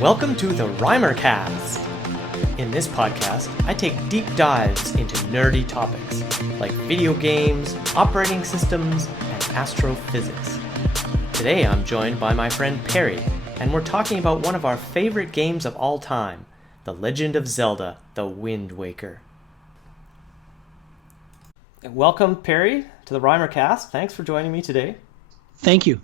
Welcome to the ReimerCast. In this podcast, I take deep dives into nerdy topics like video games, operating systems, and astrophysics. Today I'm joined by my friend Perry, and we're talking about one of our favorite games of all time, The Legend of Zelda, The Wind Waker. Welcome, Perry, to the ReimerCast. Thanks for joining me today. Thank you.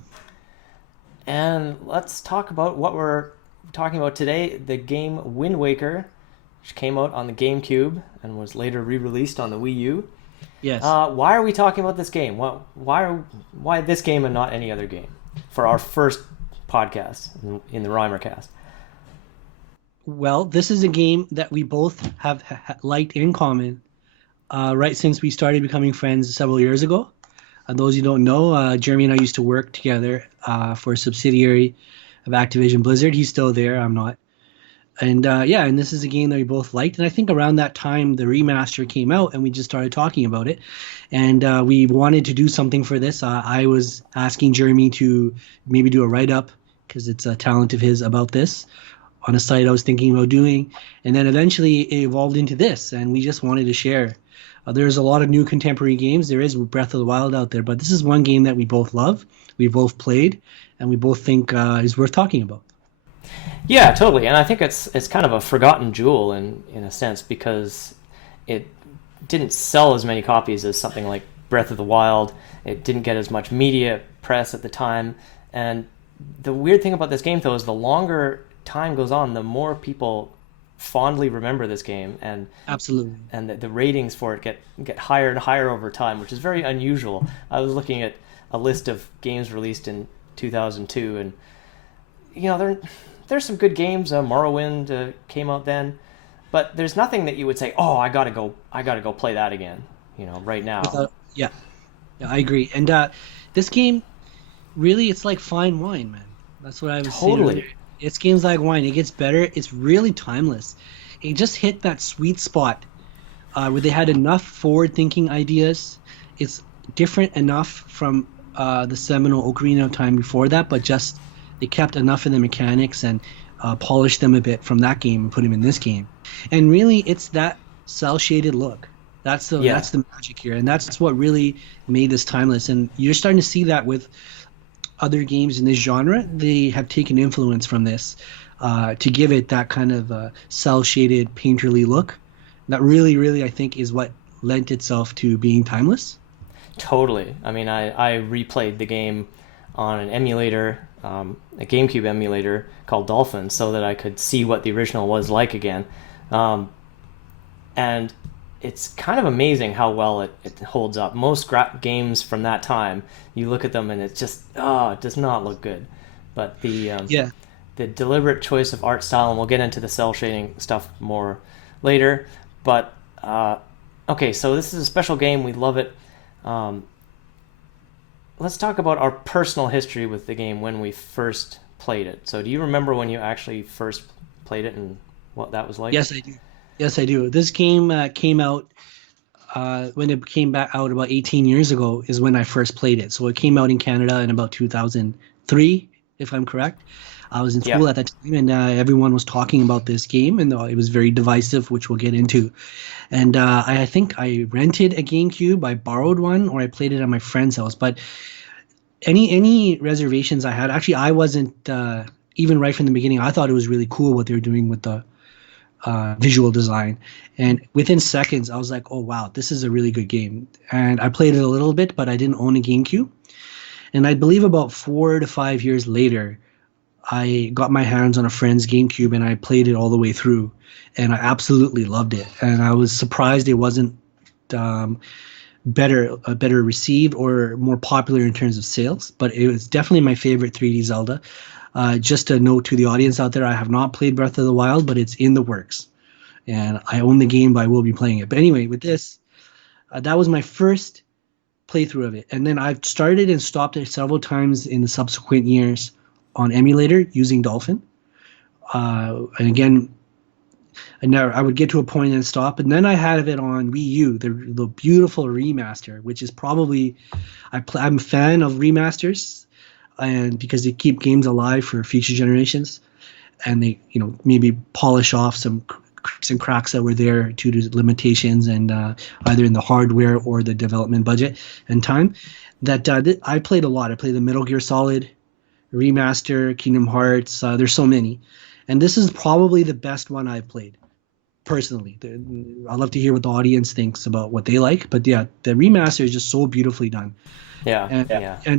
And let's talk about what we're talking about today, the game Wind Waker, which came out on the GameCube and was later re-released on the Wii U. Yes. Why are we talking about this game? Why this game and not any other game for our first podcast in the ReimerCast? Well, this is a game that we both have liked in common right since we started becoming friends several years ago. Those who don't know, Jeremy and I used to work together for a subsidiary of Activision Blizzard. He's still there, I'm not. And and this is a game that we both liked. And I think around that time, the remaster came out and we just started talking about it. And we wanted to do something for this. I was asking Jeremy to maybe do a write-up, because it's a talent of his, about this on a site I was thinking about doing. And then eventually it evolved into this, and we just wanted to share. There's a lot of new contemporary games. There is Breath of the Wild out there, but this is one game that we both love, we both played, and we both think is worth talking about. Yeah, totally. And I think it's kind of a forgotten jewel in a sense, because it didn't sell as many copies as something like Breath of the Wild. It didn't get as much media press at the time. And the weird thing about this game, though, is the longer time goes on, the more people fondly remember this game, and absolutely, and the ratings for it get higher and higher over time, which is very unusual. I was looking at a list of games released in 2002, and there's some good games. Morrowind came out then, but there's nothing that you would say, oh, I gotta go play that again, right now. Yeah, I agree. And this game, really, it's like fine wine, man. That's what I was saying earlier. It's games like wine. It gets better. It's really timeless. It just hit that sweet spot where they had enough forward-thinking ideas. It's different enough from the seminal Ocarina of Time before that, but just they kept enough of the mechanics and polished them a bit from that game and put them in this game. And really, it's that cel-shaded look. That's the magic here, and that's what really made this timeless. And you're starting to see that with other games in this genre. They have taken influence from this to give it that kind of cel-shaded, painterly look. That really, really, I think, is what lent itself to being timeless. Totally. I mean, I replayed the game on an emulator, a GameCube emulator called Dolphin, so that I could see what the original was like again. And it's kind of amazing how well it holds up. Most games from that time, you look at them and it just, it does not look good. But the deliberate choice of art style, and we'll get into the cel shading stuff more later. But, okay, so this is a special game. We love it. Let's talk about our personal history with the game when we first played it. So do you remember when you actually first played it and what that was like? Yes, I do. Yes, I do. This game came out when it came back out about 18 years ago is when I first played it. So it came out in Canada in about 2003, if I'm correct. I was in school at that time, and everyone was talking about this game, and it was very divisive, which we'll get into. And I think I rented a GameCube. I borrowed one, or I played it at my friend's house. But any reservations I had, actually, I wasn't even right from the beginning. I thought it was really cool what they were doing with the visual design, and within seconds I was like, oh wow, this is a really good game. And I played it a little bit, but I didn't own a GameCube, and I believe about 4 to 5 years later I got my hands on a friend's GameCube and I played it all the way through, and I absolutely loved it. And I was surprised it wasn't better received or more popular in terms of sales, but it was definitely my favorite 3D Zelda. Just a note to the audience out there, I have not played Breath of the Wild, but it's in the works. And I own the game, but I will be playing it. But anyway, with this, that was my first playthrough of it. And then I've started and stopped it several times in the subsequent years on emulator using Dolphin. And again, I would get to a point and stop. And then I had it on Wii U, the beautiful remaster, which is probably, I'm a fan of remasters, and because they keep games alive for future generations. and they, maybe polish off some creaks and cracks that were there due to limitations and either in the hardware or the development budget and time. That I played a lot. I played the Metal Gear Solid remaster, Kingdom Hearts. There's so many, and this is probably the best one I've played personally. I'd love to hear what the audience thinks about what they like, but yeah, the remaster is just so beautifully done. Yeah, And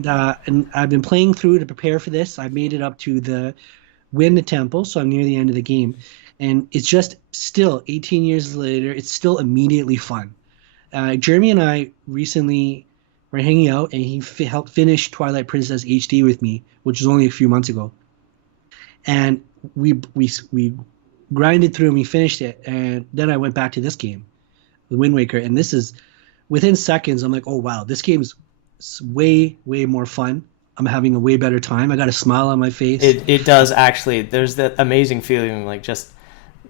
yeah. and I've been playing through to prepare for this. I made it up to the win the temple, so I'm near the end of the game, and it's just still 18 years later, it's still immediately fun. Jeremy and I recently were hanging out, and he helped finish Twilight Princess HD with me, which was only a few months ago, and we grinded through and we finished it, and then I went back to this game, the Wind Waker, and this is within seconds. I'm like, oh wow, this game's way more fun. I'm having a way better time. I got a smile on my face. It does actually. There's that amazing feeling, like just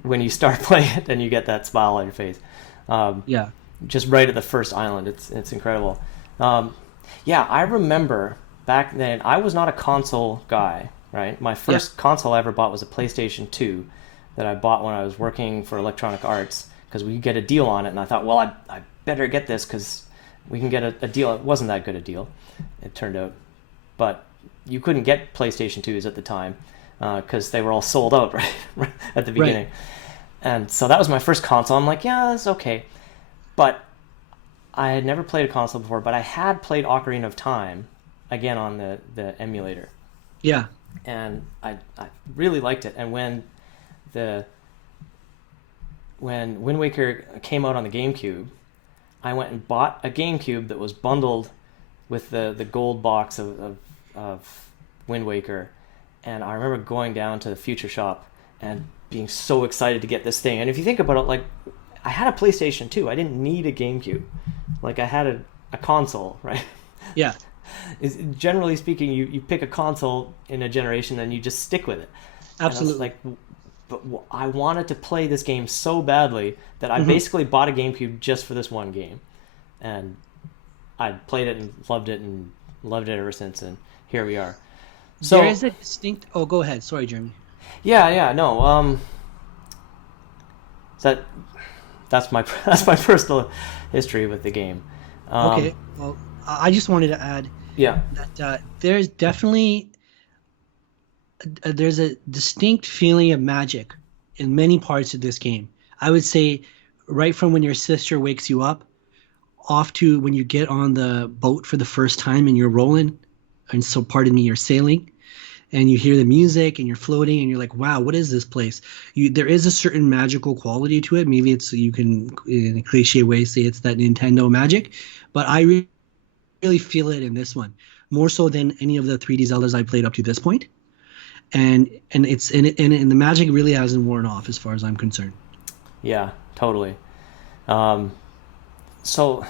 when you start playing it and you get that smile on your face. Yeah. Just right at the first island. It's incredible. Yeah, I remember back then. I was not a console guy, right? My first console I ever bought was a PlayStation 2 that I bought when I was working for Electronic Arts because we could get a deal on it, and I thought, well, I better get this because we can get a deal. It wasn't that good a deal, it turned out. But you couldn't get PlayStation 2s at the time because they were all sold out right at the beginning. Right. And so that was my first console. I'm like, yeah, that's okay. But I had never played a console before, but I had played Ocarina of Time, again on the emulator. Yeah. And I really liked it. And when Wind Waker came out on the GameCube, I went and bought a GameCube that was bundled with the gold box of Wind Waker, and I remember going down to the Future Shop and being so excited to get this thing. And if you think about it, like, I had a PlayStation 2. I didn't need a GameCube. Like, I had a console, right? Yeah. Generally speaking, you pick a console in a generation and you just stick with it. Absolutely. But I wanted to play this game so badly that I basically bought a GameCube just for this one game. And I played it and loved it ever since, and here we are. So there is a distinct... Oh, go ahead. Sorry, Jeremy. Yeah, no. That's my personal history with the game. Okay. Well, I just wanted to add that there's definitely there's a distinct feeling of magic in many parts of this game. I would say right from when your sister wakes you up off to when you get on the boat for the first time and you're rolling, and so pardon me, you're sailing, and you hear the music and you're floating and you're like, wow, what is this place? There is a certain magical quality to it. Maybe it's, you can in a cliche way say it's that Nintendo magic, but I really feel it in this one more so than any of the 3D Zeldas I played up to this point. And it's and the magic really hasn't worn off as far as I'm concerned. Yeah, totally. So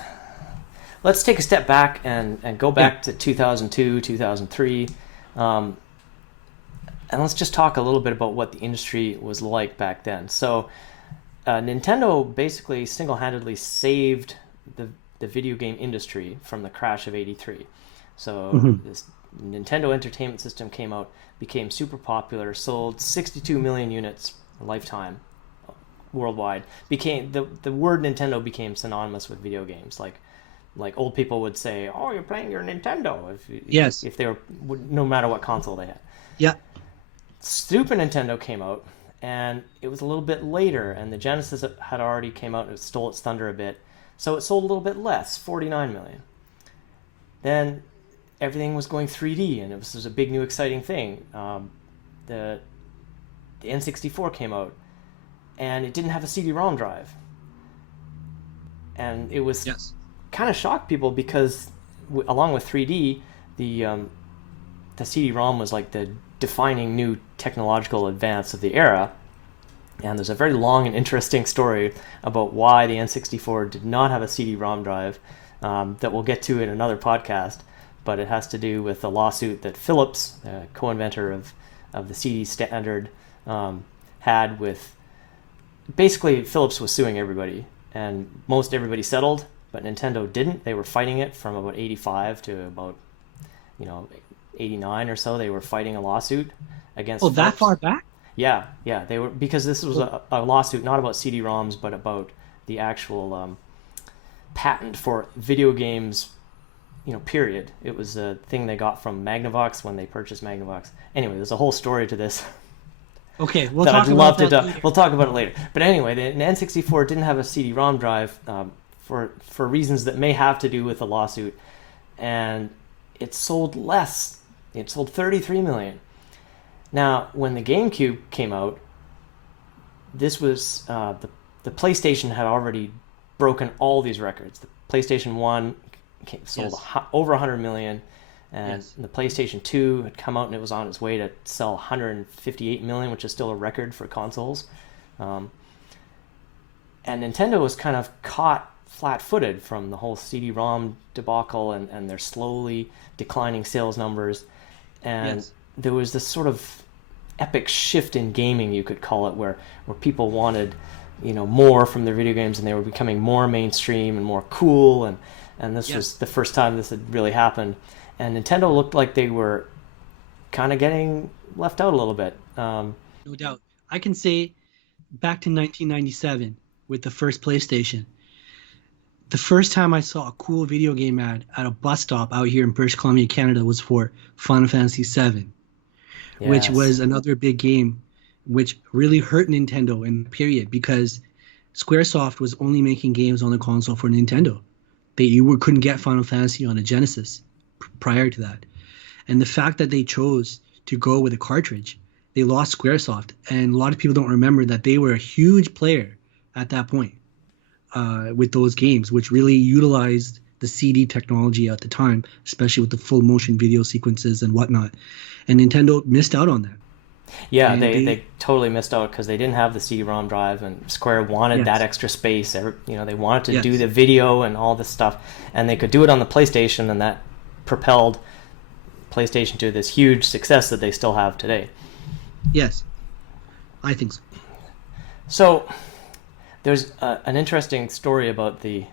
let's take a step back and go back to 2002, 2003. And let's just talk a little bit about what the industry was like back then. So Nintendo basically single-handedly saved the video game industry from the crash of '83. So this Nintendo Entertainment System came out, became super popular, sold 62 million units a lifetime worldwide. Became the word Nintendo became synonymous with video games. Like old people would say, "Oh, you're playing your Nintendo." If they were, no matter what console they had. Yeah. Super Nintendo came out, and it was a little bit later, and the Genesis had already came out and it stole its thunder a bit, so it sold a little bit less, 49 million. Then everything was going 3D, and it was a big new exciting thing. The N64 came out, and it didn't have a CD-ROM drive, and it was kind of shocked people because along with 3D, the CD-ROM was like the defining new technological advance of the era. And there's a very long and interesting story about why the N64 did not have a CD-ROM drive that we'll get to in another podcast, but it has to do with a lawsuit that Philips, co-inventor of the CD standard, had with... Basically, Philips was suing everybody, and most everybody settled, but Nintendo didn't. They were fighting it from about 85 to about 89 or so. They were fighting a lawsuit against Philips. That far back? Yeah, they were, because this was a lawsuit not about CD-ROMs but about the actual patent for video games. Period. It was a thing they got from Magnavox when they purchased Magnavox. Anyway, there's a whole story to this Okay, we'll that I'd talk love about to that do. later. We'll talk about it later. But anyway, the N64 didn't have a CD-ROM drive for reasons that may have to do with the lawsuit, and it sold less. It sold 33 million. Now, when the GameCube came out, this was the PlayStation had already broken all these records. The PlayStation 1 sold Yes. over 100 million, and Yes. the PlayStation 2 had come out and it was on its way to sell 158 million, which is still a record for consoles. Um, and Nintendo was kind of caught flat-footed from the whole CD-ROM debacle and their slowly declining sales numbers. And Yes. there was this sort of epic shift in gaming, you could call it, where people wanted, more from their video games, and they were becoming more mainstream and more cool, and this was Yes. the first time this had really happened. And Nintendo looked like they were kind of getting left out a little bit. No doubt. I can say back to 1997 with the first PlayStation. The first time I saw a cool video game ad at a bus stop out here in British Columbia, Canada, was for Final Fantasy VII, which Yes. was another big game, which really hurt Nintendo in the period because Squaresoft was only making games on the console for Nintendo. Couldn't get Final Fantasy on a Genesis prior to that, and the fact that they chose to go with a cartridge, they lost Squaresoft, and a lot of people don't remember that they were a huge player at that point with those games, which really utilized the CD technology at the time, especially with the full motion video sequences and whatnot. And Nintendo missed out on that. Yeah, And they totally missed out because they didn't have the CD-ROM drive, and Square wanted that yes, extra space. They wanted to do yes, the video and all this stuff, and they could do it on the PlayStation, and that propelled PlayStation to this huge success that they still have today. yes, I think so. So there's an interesting story about the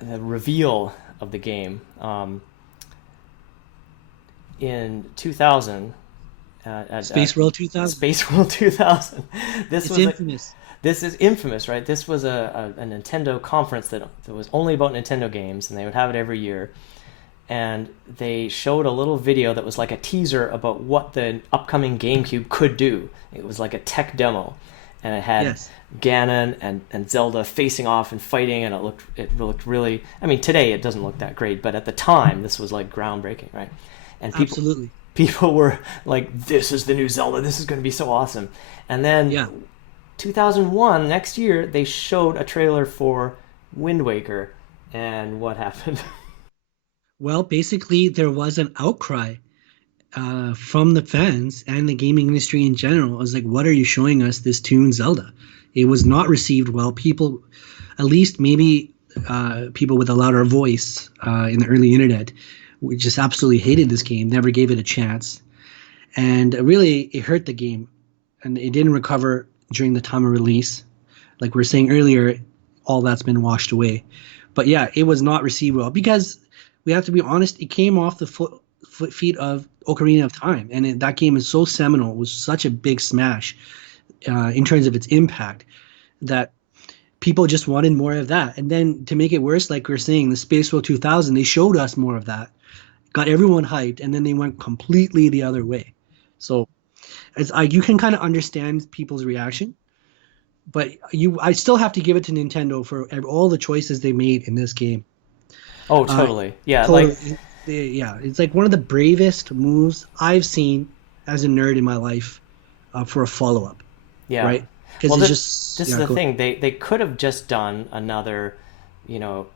reveal of the game. In 2000, at Space World 2000, Space World 2000, this it's was a, infamous. this is infamous, right? This was a Nintendo conference that was only about Nintendo games, and they would have it every year. And they showed a little video that was like a teaser about what the upcoming GameCube could do. It was like a tech demo, and it had Yes, Ganon and Zelda facing off and fighting, and it looked really. I mean, today it doesn't look that great, but at the time this was like groundbreaking, right? And absolutely. people were like, "This is the new Zelda. This is going to be so awesome." And then Yeah. 2001, next year, they showed a trailer for Wind Waker, and what happened? Well, basically, there was an outcry from the fans and the gaming industry in general. It was like, what are you showing us this tune Zelda? It was not received well. People, at least maybe people with a louder voice in the early internet, we just absolutely hated this game, never gave it a chance. And really, it hurt the game. And it didn't recover during the time of release. Like we were saying earlier, all that's been washed away. But yeah, it was not received well because we have to be honest, it came off the feet of Ocarina of Time. And that game is so seminal, it was such a big smash in terms of its impact that people just wanted more of that. And then to make it worse, like we are saying, the Space World 2000, they showed us more of that, got everyone hyped, and then they went completely the other way. So you can kind of understand people's reaction, but I still have to give it to Nintendo for all the choices they made in this game. Oh, Uh, totally. Yeah, like totally, yeah, it's like one of the bravest moves I've seen as a nerd in my life for a follow up, yeah. right? Because Well, it's this just is yeah, the go. thing. They could have just done you know,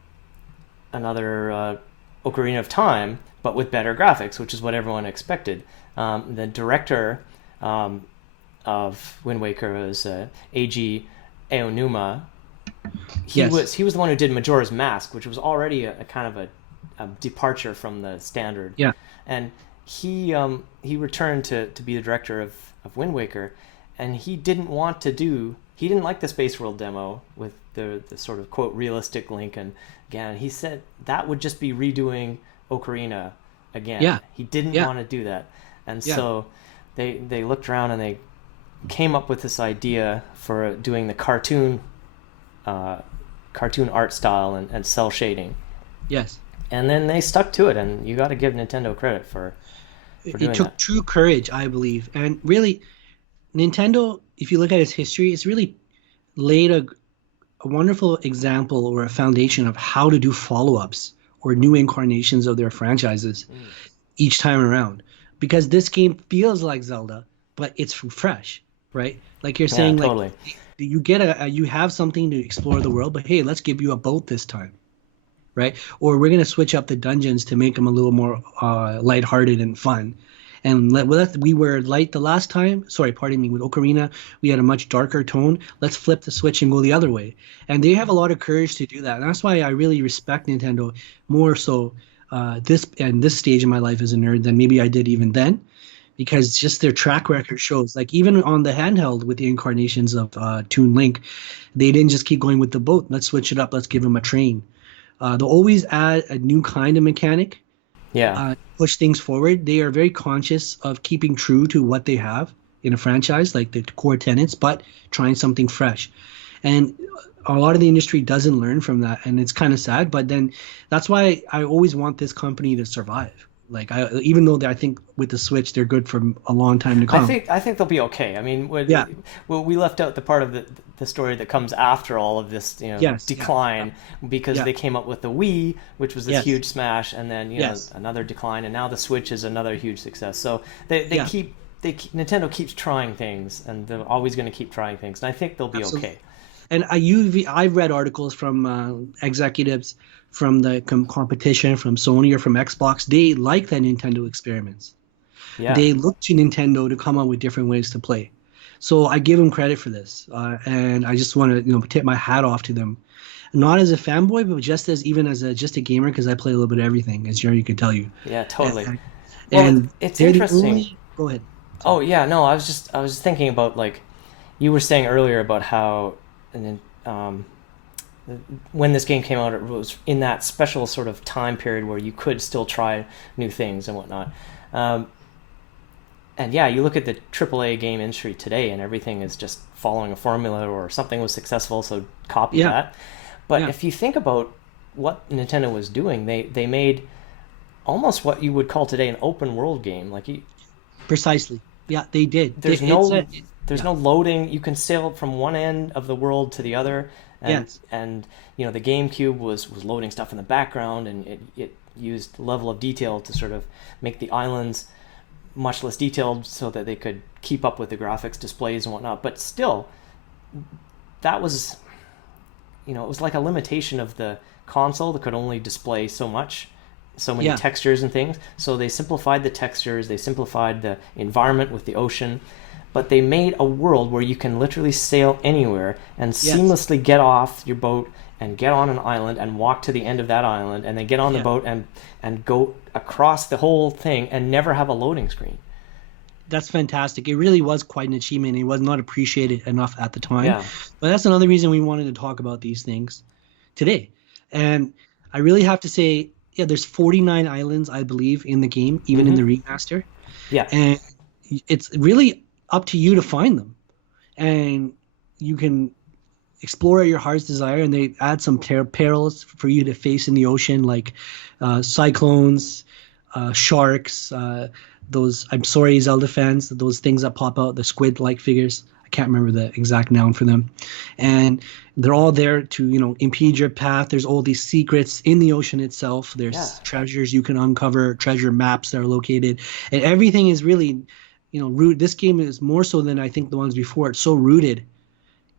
another Ocarina of Time, but with better graphics, which is what everyone expected. The director um, of Wind Waker was Eiji Aonuma. He Yes, was the one who did Majora's Mask, which was already a kind of a departure from the standard. yeah, And he returned to be the director of Wind Waker, and he didn't like the Space World demo with the sort of quote realistic Link and Ganon. He said that would just be redoing Ocarina again. yeah, He didn't yeah, want to do that, and yeah, so they looked around and they came up with this idea for doing the uh, cartoon art style and cell shading, Yes. and then they stuck to it. And you got to give Nintendo credit for It doing that. took true courage, I believe. And really, Nintendo, if you look at its history, it's really laid a wonderful example or a foundation of how to do follow-ups or new incarnations of their franchises each time around. Because this game feels like Zelda, but it's fresh, right? Like you're Yeah, saying, like totally. you get you have something to explore the world, but hey, let's give you a boat this time, right? Or we're gonna switch up the dungeons to make them a little more lighthearted and fun. And we were light the last time. Sorry, pardon me. With Ocarina, we had a much darker tone. Let's flip the switch and go the other way. And they have a lot of courage to do that. And that's why I really respect Nintendo more so this stage in my life as a nerd than maybe I did even then, because just their track record shows. Like even on the handheld with the incarnations of Toon Link, they didn't just keep going with the boat. Let's switch it up. Let's give them a train. They'll always add a new kind of mechanic, Yeah. push things forward. They are very conscious of keeping true to what they have in a franchise, like the core tenets, but trying something fresh. And a lot of the industry doesn't learn from that, and it's kind of sad. But then that's why I always want this company to survive. Like even though I think with the Switch they're good for a long time to come. I think they'll be okay. I mean, Yeah. we left out the part of the story that comes after all of this, Yes. Yeah. decline, because Yeah. they came up with the Wii, which was this Yes. huge smash, and then Yes. another decline, and now the Switch is another huge success. So Yeah. Nintendo keeps trying things, and they're always going to keep trying things, and I think they'll be Absolutely. okay. And I've read articles from executives from the competition, from Sony or from Xbox. They like the Nintendo experiments. Yeah. They look to Nintendo to come up with different ways to play. So I give them credit for this, and I just want to tip my hat off to them. Not as a fanboy, but just as even as just a gamer, because I play a little bit of everything, as Jerry could tell you. Yeah, totally. And, Well, and it's they're the interesting. only. Go ahead. Oh yeah, no, I was just thinking about, like, you were saying earlier about how, and then, when this game came out, it was in that special sort of time period where you could still try new things and whatnot. Um, and yeah, you look at the AAA game industry today, and everything is just following a formula, or something was successful, so copy Yeah. that. But Yeah. if you think about what Nintendo was doing, they made almost what you would call today an open world game. Like, Precisely. Yeah, they did. there's It's no there's yeah. no loading. You can sail from one end of the world to the other, and Yes. the GameCube was loading stuff in the background, and it used level of detail to sort of make the islands much less detailed so that they could keep up with the graphics displays and whatnot. But still, that was, it was like a limitation of the console that could only display so much, so many Yeah. textures and things. So they simplified the textures, they simplified the environment with the ocean, but they made a world where you can literally sail anywhere and Yes. seamlessly get off your boat and get on an island and walk to the end of that island, and then get on the Yeah. boat and go across the whole thing and never have a loading screen. That's fantastic. It really was quite an achievement. It was not appreciated enough at the time. Yeah. But that's another reason we wanted to talk about these things today. And I really have to say, yeah, there's 49 islands, I believe, in the game, even in the remaster. Yeah. And it's really up to you to find them. And you can explore at your heart's desire, and they add some perils for you to face in the ocean, like cyclones, sharks, those, I'm sorry, Zelda fans, those things that pop out, the squid-like figures. I can't remember the exact noun for them. And they're all there to, impede your path. There's all these secrets in the ocean itself. There's Yeah. treasures you can uncover, treasure maps that are located. And everything is really, this game is more so than I think the ones before. It's so rooted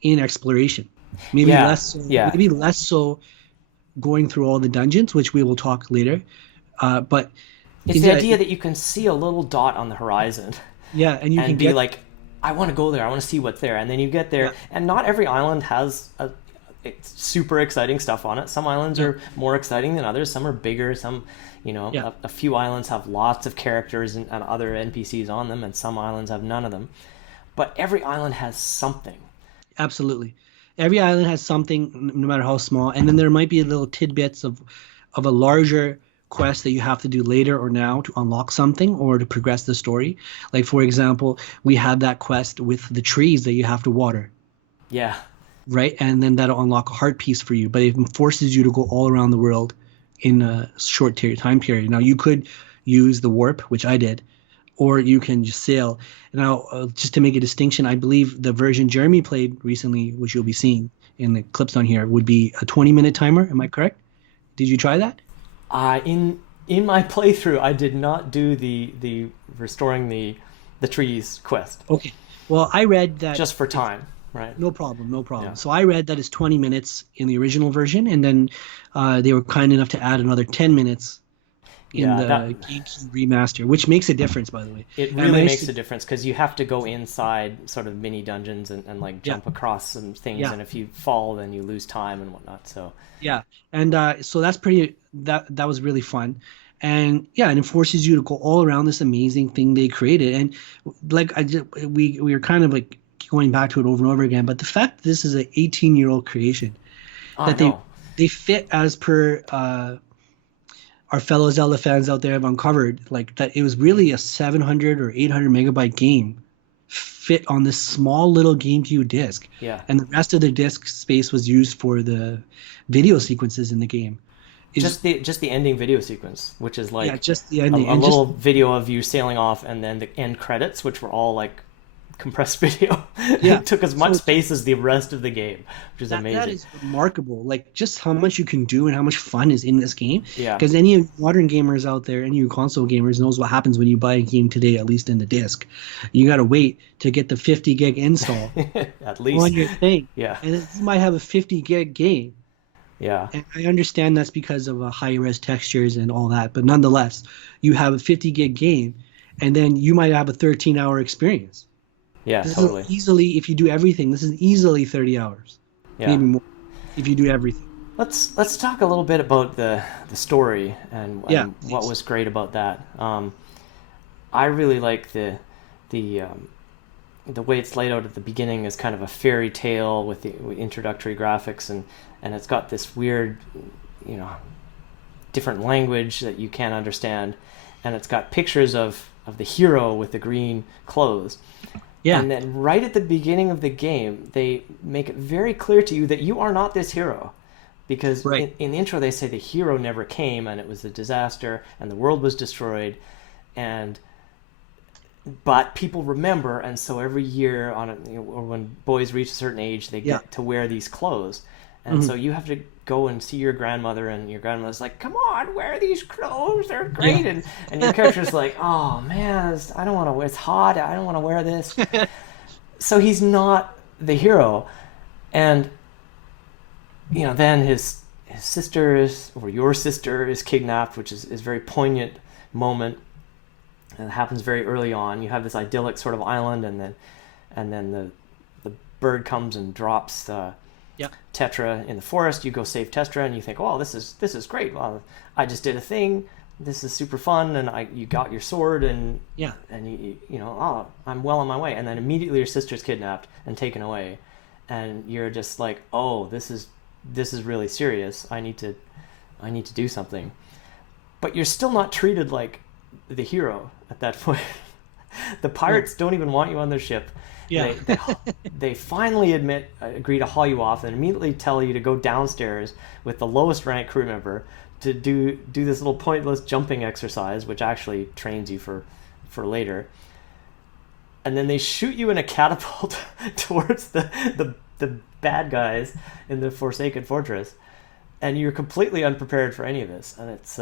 in exploration. Maybe Yeah. less so, Yeah. maybe less so going through all the dungeons, which we will talk later. But It's the idea that you can see a little dot on the horizon yeah, and you and can be get like, I want to go there. I want to see what's there. And then you get there, Yeah. and not every island has it's super exciting stuff on it. Some islands are more exciting than others. Some are bigger. Some, Yeah. a few islands have lots of characters and other NPCs on them, and some islands have none of them. But every island has something. Absolutely. Every island has something, no matter how small, and then there might be little tidbits of a larger quests that you have to do later or now to unlock something or to progress the story. Like for example, we had that quest with the trees that you have to water, Yeah. right? And then that'll unlock a heart piece for you, but it forces you to go all around the world in a short time period. Now you could use the warp, which I did, or you can just sail. Now, just to make a distinction, I believe the version Jeremy played recently, which you'll be seeing in the clips on here, would be a 20-minute timer. Am I correct? Did you try that? In my playthrough, I did not do the restoring the trees quest Okay. Well, I read that just for time, right? no problem, no problem. Yeah. So I read that it's 20 minutes in the original version, and then they were kind enough to add another 10 minutes in Yeah, the that GameCube remaster, which makes a difference, by the way. it And I really managed makes to, a difference because you have to go inside sort of mini dungeons and like yeah, jump across some things, yeah, and if you fall, then you lose time and whatnot. So yeah. And so that's pretty. That was really fun, and yeah, and it forces you to go all around this amazing thing they created. And like we were kind of like going back to it over and over again. But the fact that this is an 18-year-old creation, I that they know. they fit as per our fellow Zelda fans out there have uncovered, like that it was really a 700 or 800 megabyte game fit on this small little GameCube disc, Yeah. and the rest of the disc space was used for the video sequences in the game. Is Just the ending video sequence, which is Yeah, like just the a ending, and just little video of you sailing off, and then the end credits, which were all like compressed video. yeah. It took as much So space as the rest of the game, which is that amazing. is remarkable. Like just how much you can do and how much fun is in this game. Yeah. Because any modern gamers out there, any console gamers knows what happens when you buy a game today, at least in the disc. You got to wait to get the 50 gig install At on least. your thing, Yeah. and you might have a 50 gig game. Yeah. And I understand that's because of high res textures and all that, but nonetheless, you have a 50 gig game, and then you might have a 13-hour experience. Yeah, This is totally. easily, if you do everything, this is easily 30 hours, Yeah. maybe more, if you do everything. Let's talk a little bit about the story Yeah, and what please. was great about that. I really like the way it's laid out at the beginning is kind of a fairy tale with the introductory graphics, and it's got this weird, you know, different language that you can't understand, and it's got pictures of the hero with the green clothes. Yeah, And then right at the beginning of the game, they make it very clear to you that you are not this hero. Because right. in the intro, they say the hero never came and it was a disaster and the world was destroyed. But people remember, and so every year or when boys reach a certain age, they Yeah. get to wear these clothes. And so you have to go and see your grandmother, and your grandmother's like, "Come on, wear these clothes, they're great." Yeah. And your character's like, "Oh man, I don't want to wear. It's hot. I don't want to wear this." So he's not the hero, and then his sister or your sister is kidnapped, which is a very poignant moment, and it happens very early on. You have this idyllic sort of island, and then the bird comes and drops Yeah, Tetra in the forest. You go save Tetra, and you think, "Oh, this is great. Well, I just did a thing. This is super fun." And you got your sword, and yeah, oh, I'm well on my way. And then immediately your sister's kidnapped and taken away, and you're just like, "Oh, this is really serious. I need to do something." But you're still not treated like the hero at that point. The pirates don't even want you on their ship. yeah, They finally agree to haul you off, and immediately tell you to go downstairs with the lowest ranked crew member to do this little pointless jumping exercise, which actually trains you for later. And then they shoot you in a catapult towards the bad guys in the Forsaken Fortress, and you're completely unprepared for any of this. And it's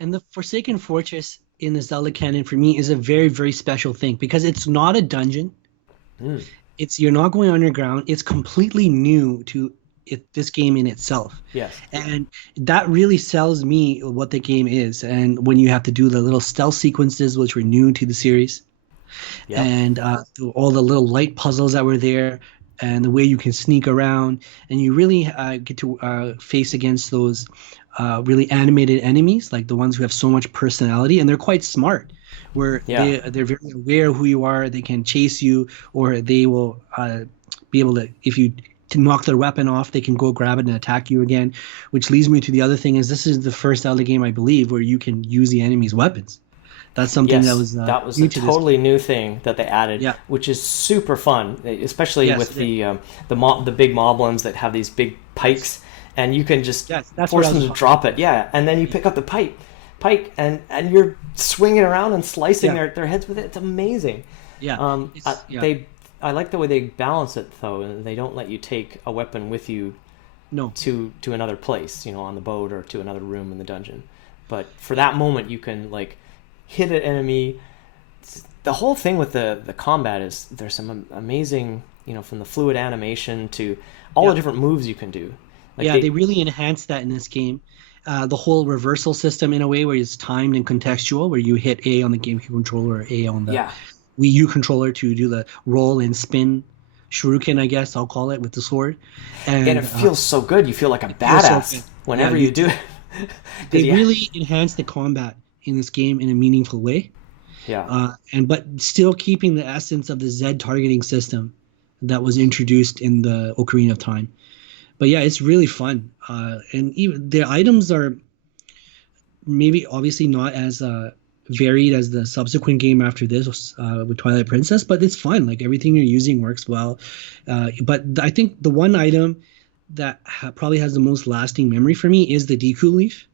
And the Forsaken Fortress in the Zelda canon for me is a very, very special thing because it's not a dungeon. mm, You're not going underground. It's completely new to this game in itself. yes, And that really sells me what the game is. And when you have to do the little stealth sequences, which were new to the series, yep, and all the little light puzzles that were there, and the way you can sneak around, and you really get to face against those really animated enemies, like the ones who have so much personality, and they're quite smart. Where yeah, they're very aware of who you are, they can chase you, or they will be able to, if you to knock their weapon off, they can go grab it and attack you again. Which leads me to the other thing is this is the first Zelda game I believe where you can use the enemy's weapons. That's something that Yes, was that was a new to this totally game. new thing that they added, Yeah. which is super fun, especially Yes. with the big moblins that have these big pikes, and you can just Yes. That's what force I was them to talking drop it. about. Yeah, and then you pick up the pike, and you're swinging around and slicing Yeah. their heads with it. It's amazing. Yeah. Um, I, It's yeah. they I like the way they balance it though, and they don't let you take a weapon with you No. to another place, on the boat or to another room in the dungeon. But for that moment, you can like hit an enemy. The whole thing with the combat is there's some amazing, from the fluid animation to all Yeah. the different moves you can do. Like Yeah, they really enhanced that in this game. The whole reversal system in a way where it's timed and contextual, where you hit A on the GameCube controller or A on the yeah, Wii U controller to do the roll and spin shuriken, I guess I'll call it, with the sword. and And it feels so good. You feel like a feels so badass good. Yeah, whenever you do it. 'Cause they really enhanced the combat in this game in a meaningful way. yeah, But still keeping the essence of the Z targeting system that was introduced in the Ocarina of Time. But yeah, it's really fun. And even the items are maybe obviously not as varied as the subsequent game after this with Twilight Princess, but it's fun. Like everything you're using works well. But I think the one item that probably has the most lasting memory for me is the Deku leaf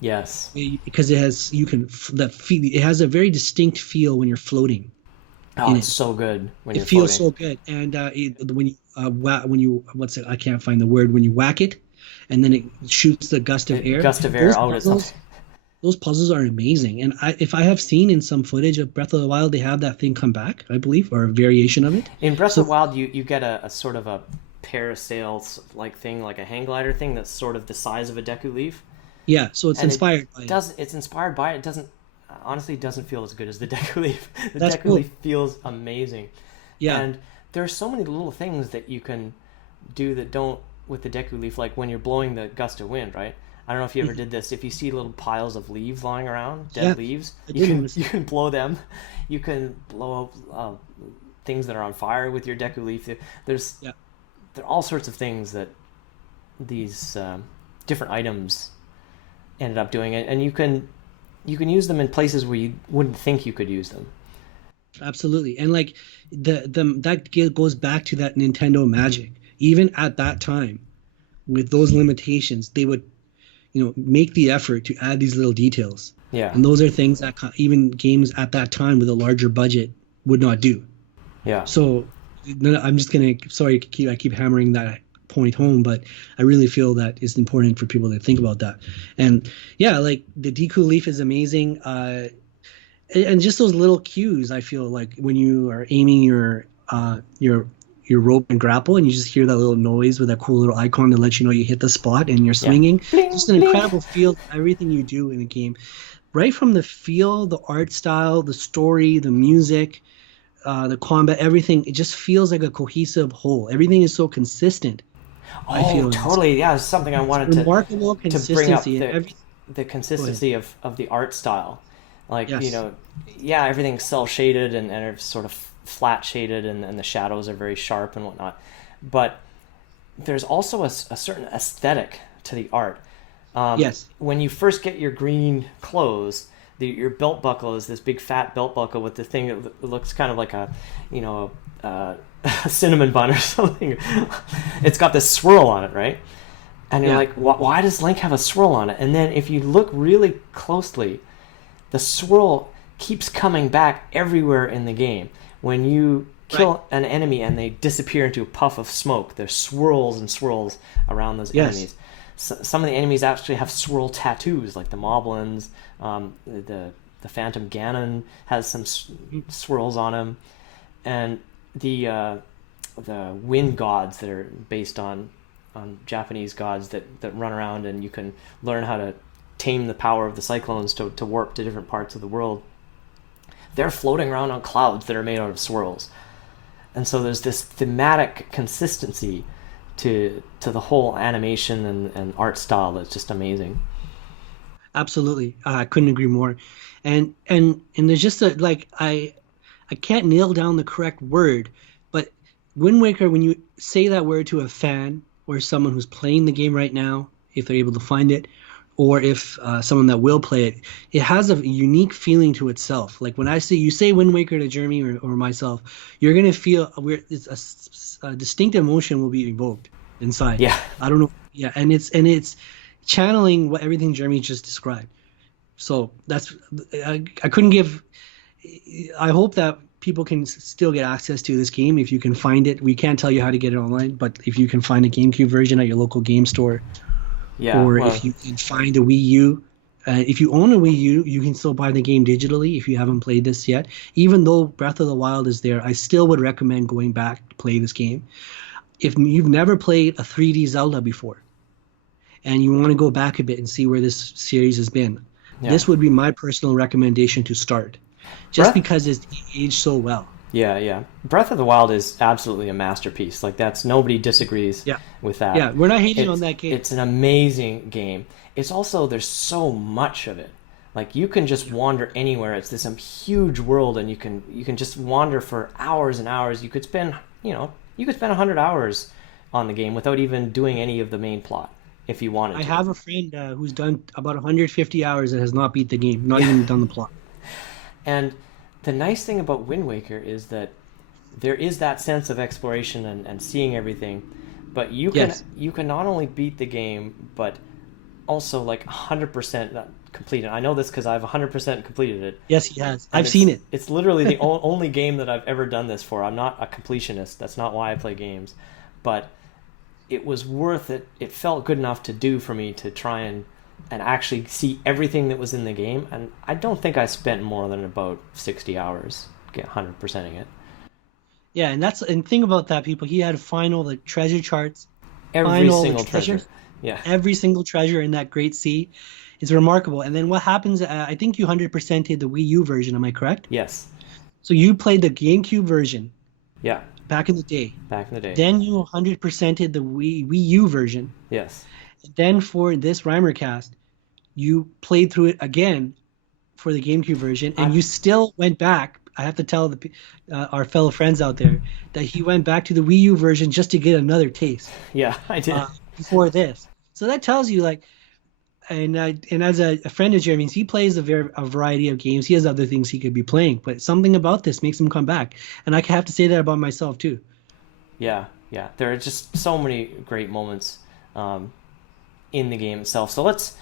yes. because it has a very distinct feel when you're floating Oh, in it's it. so good when It you're feels floating. so good, and when you what's it? I can't find the word. When you whack it, and then it shoots the gust of air. Gust of air Those out or something. puzzles, those puzzles are amazing. And if I have seen in some footage of Breath of the Wild, they have that thing come back, I believe, or a variation of it. In Breath So of the Wild, you get a sort of a parasail like thing, like a hang glider thing that's sort of the size of a Deku leaf, yeah, so it's and it inspired by it. does. It's inspired by it. It doesn't honestly it doesn't feel as good as the Deku leaf. The That's Deku cool. leaf feels amazing, Yeah, and there are so many little things that you can do that don't with the Deku leaf, like when you're blowing the gust of wind, right? I don't know if you ever did this. If you see little piles of leaves lying around, dead yeah, leaves, I you did can notice you that. can blow them. You can blow up things that are on fire with your Deku leaf. There's Yeah, there are all sorts of things that these different items ended up doing, and you can use them in places where you wouldn't think you could use them. absolutely. And like goes back to that Nintendo magic. Even at that time, with those limitations, they would make the effort to add these little details. Yeah, And those are things that even games at that time with a larger budget would not do. yeah. So I'm just gonna sorry I keep hammering that point home, but I really feel that it's important for people to think about that. And yeah, like the Deku Leaf is amazing, and just those little cues. I feel like when you are aiming your rope and grapple, and you just hear that little noise with that cool little icon to let you know you hit the spot and you're Yeah. swinging. Bling, Just an bling. incredible feel. Everything you do in a game, right from the feel, the art style, the story, the music, the combat, everything. It just feels like a cohesive whole. Everything is so consistent. I Oh, feel in this totally. game. Yeah, it's something I It's wanted remarkable to bring up consistency in every. the Go ahead. consistency of the art style. Like, Yes. yeah, everything's cell shaded and it's sort of flat shaded and the shadows are very sharp and whatnot. But there's also a certain aesthetic to the art. Yes. When you first get your green clothes, your belt buckle is this big fat belt buckle with the thing that looks kind of like you know, a cinnamon bun or something. It's got this swirl on it, right? And you're Yeah. like, why does Link have a swirl on it? And then if you look really closely, the swirl keeps coming back everywhere in the game. When you kill an enemy and they disappear into a puff of smoke, there's swirls and swirls around those Yes. enemies. Some of the enemies actually have swirl tattoos, like the Moblins. The Phantom Ganon has some swirls on him, and the wind gods that are based on Japanese gods that run around, and you can learn how to tame the power of the cyclones to warp to different parts of the world. They're floating around on clouds that are made out of swirls. And so there's this thematic consistency to the whole animation and art style that's just amazing. Absolutely. I couldn't agree more. And there's just I can't nail down the correct word, but Wind Waker, when you say that word to a fan or someone who's playing the game right now, if they're able to find it, or if someone that will play it, it has a unique feeling to itself. Like when I say you say Wind Waker to Jeremy or myself, you're gonna feel it's a distinct emotion will be evoked inside. Yeah. I don't know. Yeah, and it's channeling what everything Jeremy just described. So that's I couldn't give. I hope that people can still get access to this game if you can find it. We can't tell you how to get it online, but if you can find a GameCube version at your local game store, Yeah. or if Well, you can find a Wii U, if you own a Wii U, you can still buy the game digitally if you haven't played this yet. Even though Breath of the Wild is there, I still would recommend going back to play this game. If you've never played a 3D Zelda before and you want to go back a bit and see where this series has been, yeah. this would be my personal recommendation to start, just Breath. because it's aged so well. Yeah, yeah. Breath of the Wild is absolutely a masterpiece. Like that's nobody disagrees Yeah, with that. yeah, we're not hating on It's that game. it's an amazing game. It's also there's so much of it. Like you can just wander anywhere. It's this huge world, and you can just wander for hours and hours. You could spend 100 hours on the game without even doing any of the main plot if you wanted I to. have a friend who's done about 150 hours that has not beat the game, not Yeah. even done the plot. And the nice thing about Wind Waker is that there is that sense of exploration and seeing everything, but Yes, you can not only beat the game, but also like 100% complete it. I know this because I've 100% completed it, yes, he has. and I've seen it. it's literally the only game that I've ever done this for. I'm not a completionist. That's not why I play games, but it was worth it. It felt good enough to do for me to try and actually see everything that was in the game. And I don't think I spent more than about 60 hours get 100%ing it. Yeah, and think about that, people. He had final the treasure charts, Every find all the single treasure. treasures, Yeah. every single treasure in that great sea. It's remarkable. And then what happens? I think you 100%ed the Wii U version. Am I correct? Yes. So you played the GameCube version Yeah. back in the day. Back in the day. Then you 100%ed the Wii U version. Yes. Then for this ReimerCast, you played through it again for the GameCube version, and I you still went back. I have to tell our fellow friends out there that he went back to the Wii U version just to get another taste yeah, I did. uh, before this. So that tells you, like, and as a friend of Jeremy's, he plays a variety of games. He has other things he could be playing, but something about this makes him come back. And I have to say that about myself too. Yeah. Yeah. There are just so many great moments um, in the game itself. So let's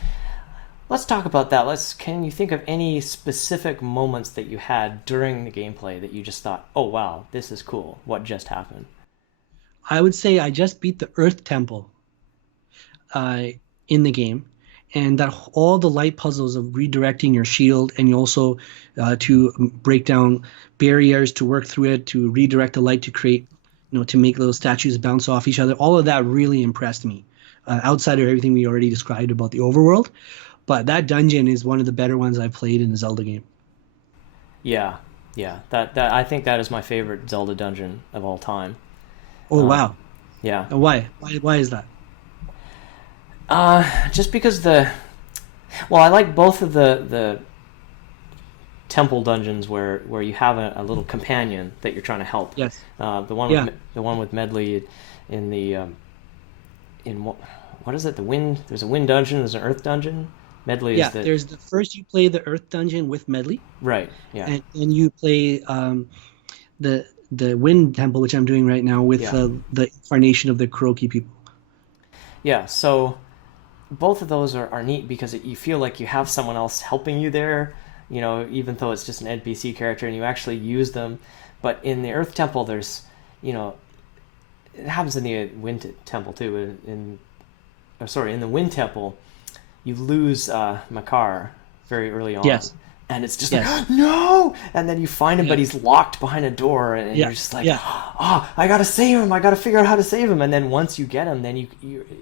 talk about that. Can you think of any specific moments that you had during the gameplay that you just thought, "Oh wow, this is cool. What just happened?" I would say I just beat the Earth Temple uh, in the game, and that all the light puzzles of redirecting your shield, and you also to break down barriers, to work through it, to redirect the light to create, to make those statues bounce off each other. All of that really impressed me. Outside of everything we already described about the overworld, but that dungeon is one of the better ones I've played in a Zelda game. Yeah. Yeah. That I think that is my favorite Zelda dungeon of all time. Oh Um, wow! yeah. And why? Why is that? Just because well, I like both of the temple dungeons where you have a little companion that you're trying to help. Yes. The Yeah. the one with Medley in the in what is it? The wind. There's a wind dungeon. There's an earth dungeon. Medley is Yeah. the There's the first you play the Earth dungeon with Medley, right. Yeah. and then you play the Wind Temple, which I'm doing right now with Yeah. the incarnation of the Kuroki people. Yeah. So both of those are neat because you feel like you have someone else helping you there. Even though it's just an NPC character and you actually use them. But in the Earth Temple, there's, you know, it happens in the Wind Temple too. In the Wind Temple, you lose Makar very early on, Yes. and it's just Yes. like no, and then you find him, Yeah. but he's locked behind a door, and Yeah. you're just like, Yeah. I gotta save him. I gotta figure out how to save him. And then once you get him, then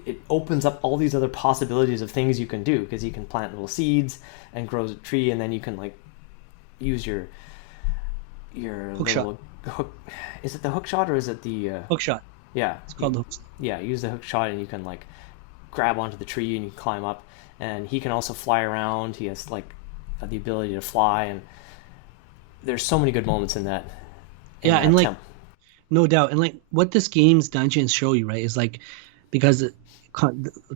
it opens up all these other possibilities of things you can do because you can plant little seeds and grows a tree, and then you can like use your Hook shot. little hook. Is it the hook shot or is it the Hook shot. yeah? It's called the hook. Yeah, use the hook shot and you can like grab onto the tree and you climb up. And he can also fly around. He has like the ability to fly, and there's so many good moments in Yeah, and that like temp. No doubt. And like what this game's dungeons show you, right, is like because co-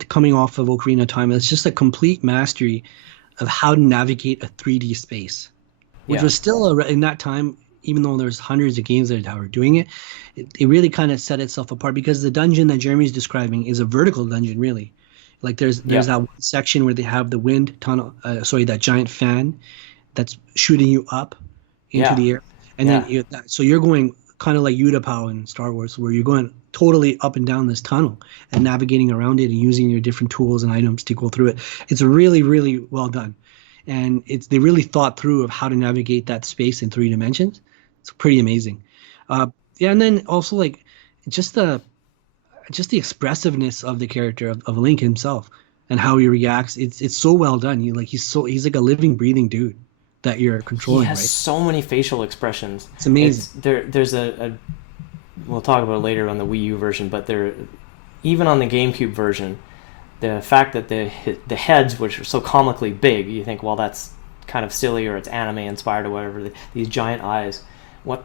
coming off of Ocarina of Time, it's just a complete mastery of how to navigate a 3D space, which Yeah, was still in that time, even though there's hundreds of games that were doing it, it really kind of set itself apart because the dungeon that Jeremy's describing is a vertical dungeon, really. Like there's yeah, that one section where they have the wind tunnel, sorry, that giant fan that's shooting you up into yeah, the air, and then yeah. so you're going kind of like Utapau in Star Wars, where you're going totally up and down this tunnel and navigating around it and using your different tools and items to go through it. It's really, really well done, and they really thought through of how to navigate that space in 3 dimensions. It's pretty amazing. Uh, yeah, and then also like just the just the expressiveness of the character of Link himself and how he reacts. It's so well done. He's like a living, breathing dude that you're He controlling, has right? so many facial expressions. It's amazing. It's there. There's a we'll talk about it later on the Wii U version, but there, even on the GameCube version, the fact that the heads, which are so comically big, you think, well, that's kind of silly or it's anime inspired or whatever. These giant eyes, what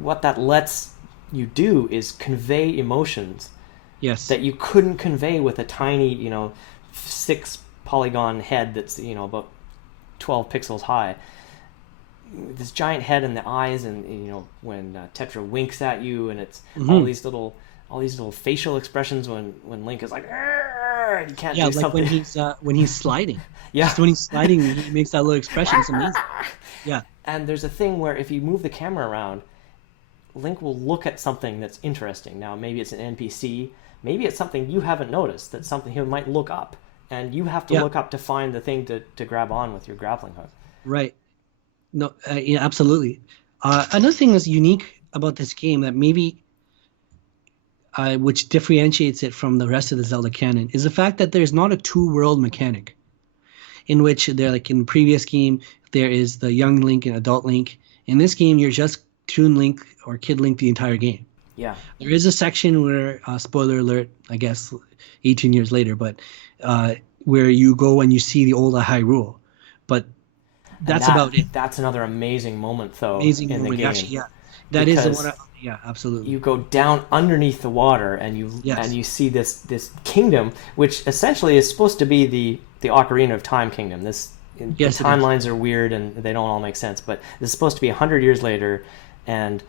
what that lets you do is convey emotions Yes. that you couldn't convey with a tiny, 6 polygon head that's about 12 pixels high. This giant head and the eyes, and when Tetra winks at you, and it's Hmm. all these little facial expressions when Link is like, "Arr!" He can't Yeah, do like something. when he's sliding. Yeah. Just when he's sliding, he makes that little expression. It's amazing. Yeah. And there's a thing where if you move the camera around, Link will look at something that's interesting. Now, maybe it's an NPC, maybe it's something you haven't noticed, that's something he might look up, and you have to Yeah. look up to find the thing to grab on with your grappling hook. Right. No. Yeah. Absolutely. Another thing that's unique about this game that maybe which differentiates it from the rest of the Zelda canon is the fact that there's not a two-world mechanic in which they're like in the previous game there is the young Link and adult Link. In this game, you're just Toon Link or Kid Link the entire game. Yeah. There is a section where, spoiler alert, I guess 18 years later, but where you go and you see the old Hyrule. But And that's about it. that's another amazing moment though Amazing in the moment, actually. game, Yeah, that is the one. because Yeah, absolutely. you go down underneath the water and Yes. you see this kingdom, which essentially is supposed to be the Ocarina of Time kingdom. The Yes, it is. timelines are weird and they don't all make sense, but this is supposed to be 100 years later, and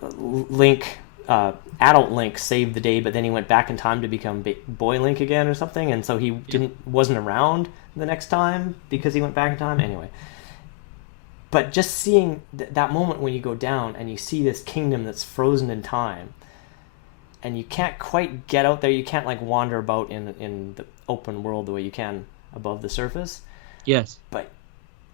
Link, adult Link, saved the day, but then he went back in time to become boy Link again or something, and so he Yeah. didn't wasn't around the next time because he went back in time anyway. But just seeing that moment when you go down and you see this kingdom that's frozen in time, and you can't quite get out there, you can't like wander about in the open world the way you can above the surface, Yes. but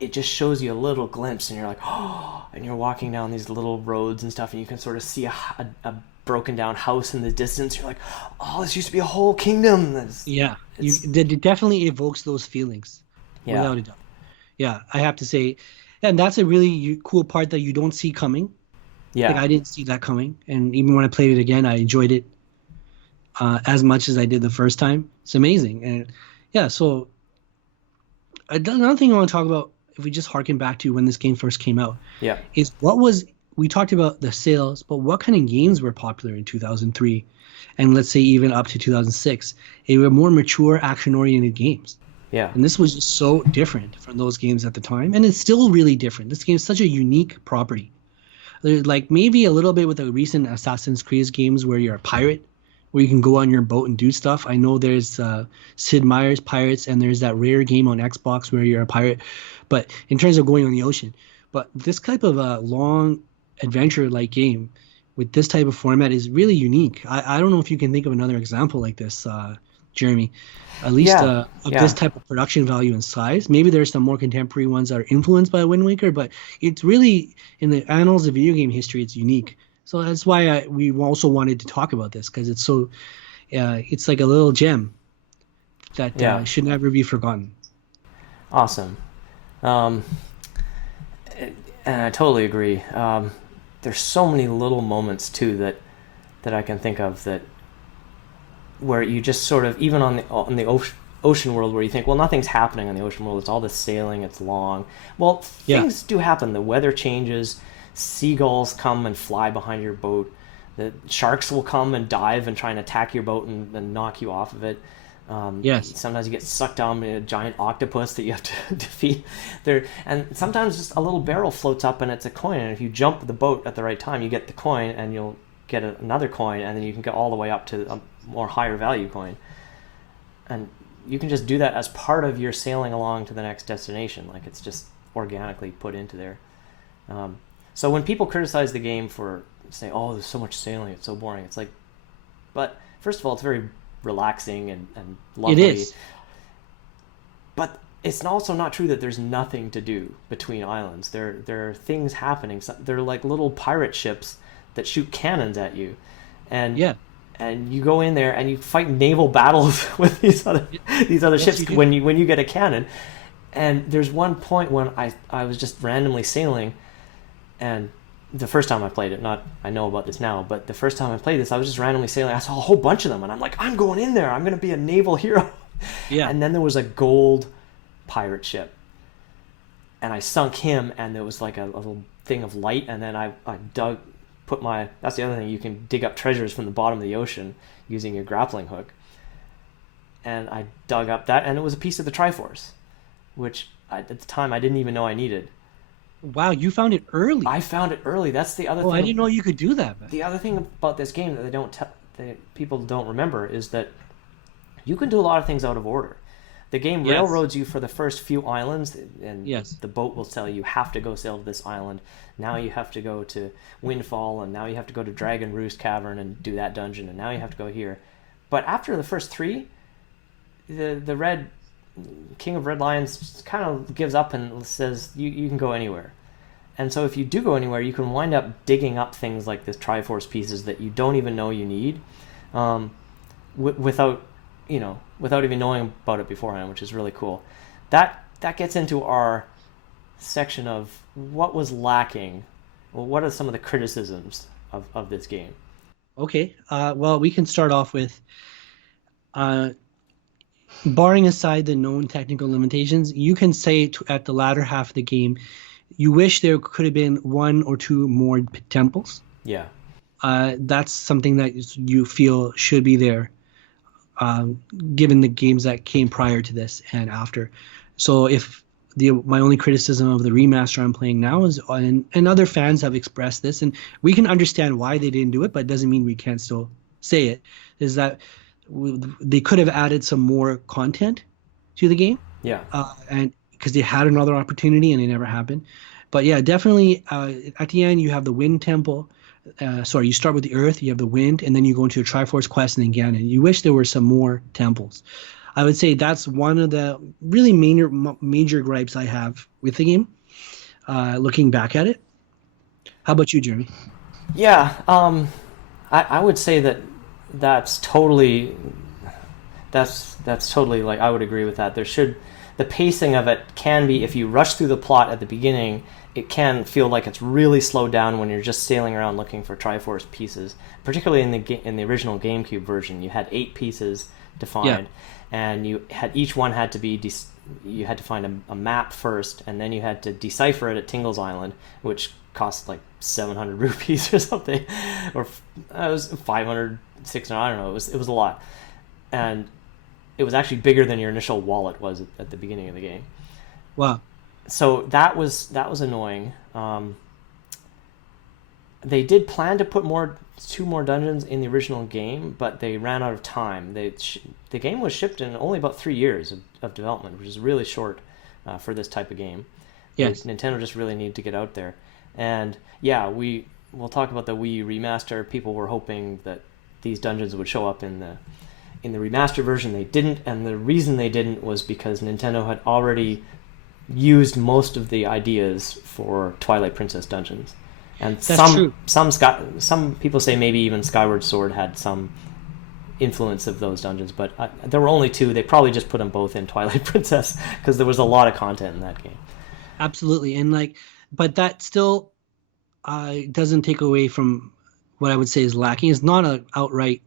it just shows you a little glimpse, and you're like, oh, and you're walking down these little roads and stuff, and you can sort of see a broken down house in the distance. You're like, oh, this used to be a whole kingdom. Yeah. It's It definitely evokes those feelings, yeah, without a doubt. Yeah, I have to say, and that's a really cool part that you don't see coming. Like yeah, I didn't see that coming, and even when I played it again, I enjoyed it as much as I did the first time. It's amazing, and yeah. So another thing I want to talk about, if we just harken back to when this game first came out, yeah. is what was we talked about the sales, but what kind of games were popular in 2003, and let's say even up to 2006? They were more mature, action-oriented games. Yeah. And this was just so different from those games at the time, and it's still really different. This game is such a unique property. There's like maybe a little bit with the recent Assassin's Creed games where you're a pirate, where you can go on your boat and do stuff. I know there's Sid Meier's Pirates, and there's that rare game on Xbox where you're a pirate. But in terms of going on the ocean, but this type of long adventure-like game with this type of format is really unique. I don't know if you can think of another example like this, Jeremy, at least Yeah, of this yeah. type of production value and size. Maybe there's some more contemporary ones that are influenced by Wind Waker, but it's really in the annals of video game history, it's unique. So that's why we also wanted to talk about this because it's so, it's like a little gem that Yeah. should never be forgotten. Awesome. Um, and I totally agree. There's so many little moments too that I can think of that where you just sort of, even on the ocean world, where you think, well, nothing's happening on the ocean world. It's all this sailing. It's long. Well, Yeah. things do happen. The weather changes. Seagulls come and fly behind your boat. The sharks will come and dive and try and attack your boat and knock you off of it. Yes. Sometimes you get sucked down by a giant octopus that you have to defeat. And sometimes just a little barrel floats up and it's a coin. And if you jump the boat at the right time, you get the coin, and you'll get another coin, and then you can get all the way up to a more higher value coin. And you can just do that as part of your sailing along to the next destination. Like, it's just organically put into there. So when people criticize the game for saying, "Oh, there's so much sailing, it's so boring," it's like, but first of all, it's very relaxing and lovely. It is. But it's also not true that there's nothing to do between islands. There are things happening. They're like little pirate ships that shoot cannons at you, and Yeah. and you go in there and you fight naval battles with these other Yes, ships you do. when you get a cannon. And there's one point when I was just randomly sailing, and the first time I played it, not I know about this now, but the first time I played this, I was just randomly sailing. I saw a whole bunch of them, and I'm like, I'm going in there. I'm going to be a naval hero. Yeah. And then there was a gold pirate ship, and I sunk him, and there was like a little thing of light, and then I that's the other thing, you can dig up treasures from the bottom of the ocean using your grappling hook. And I dug up that, and it was a piece of the Triforce, which at the time I didn't even know I needed. Wow, you found it early. I found it early. That's the other Oh, thing. I didn't know you could do that. Man. The other thing about this game that people don't remember is that you can do a lot of things out of order. The game Yes. railroads you for the first few islands, and Yes. the boat will tell you have to go sail to this island. Now you have to go to Windfall, and now you have to go to Dragon Roost Cavern and do that dungeon, and now you have to go here. But after the first three, the Red King of Red Lions kind of gives up and says you can go anywhere. And so if you do go anywhere, you can wind up digging up things like this Triforce pieces that you don't even know you need, without even knowing about it beforehand, which is really cool. That gets into our section of what was lacking. Well, what are some of the criticisms of this game? Okay. Well, we can start off with, barring aside the known technical limitations, you can say at the latter half of the game, you wish there could have been one or two more temples. Yeah. That's something that you feel should be there, given the games that came prior to this and after. So if my only criticism of the remaster I'm playing now is, and other fans have expressed this, and we can understand why they didn't do it, but it doesn't mean we can't still say it, is that they could have added some more content to the game. Yeah. And because they had another opportunity and it never happened. But yeah, definitely at the end you have the Wind Temple. You start with the Earth, you have the Wind, and then you go into a Triforce quest and then Ganon. You wish there were some more temples. I would say that's one of the really major gripes I have with the game, looking back at it. How about you, Jeremy? Yeah. I would say that's totally like, I would agree with that. The pacing of it can be, if you rush through the plot at the beginning, it can feel like it's really slowed down when you're just sailing around looking for Triforce pieces. Particularly in the original GameCube version, you had 8 pieces to find, and each one had to be you had to find a map first, and then you had to decipher it at Tingle's Island, which cost like 700 rupees or something, or it was 500, 600. I don't know. It was a lot, and it was actually bigger than your initial wallet was at the beginning of the game. Wow. So that was annoying. They did plan to put 2 more dungeons in the original game, but they ran out of time. The game was shipped in only about 3 years of development, which is really short for this type of game. Yes. Nintendo just really needed to get out there. And yeah, we'll talk about the Wii U remaster. People were hoping that these dungeons would show up in the remaster version. They didn't, and the reason they didn't was because Nintendo had already used most of the ideas for Twilight Princess dungeons. And That's true. some people say maybe even Skyward Sword had some influence of those dungeons, but there were only 2. They probably just put them both in Twilight Princess because there was a lot of content in that game. Absolutely. And but that still doesn't take away from what I would say is lacking. It's not an outright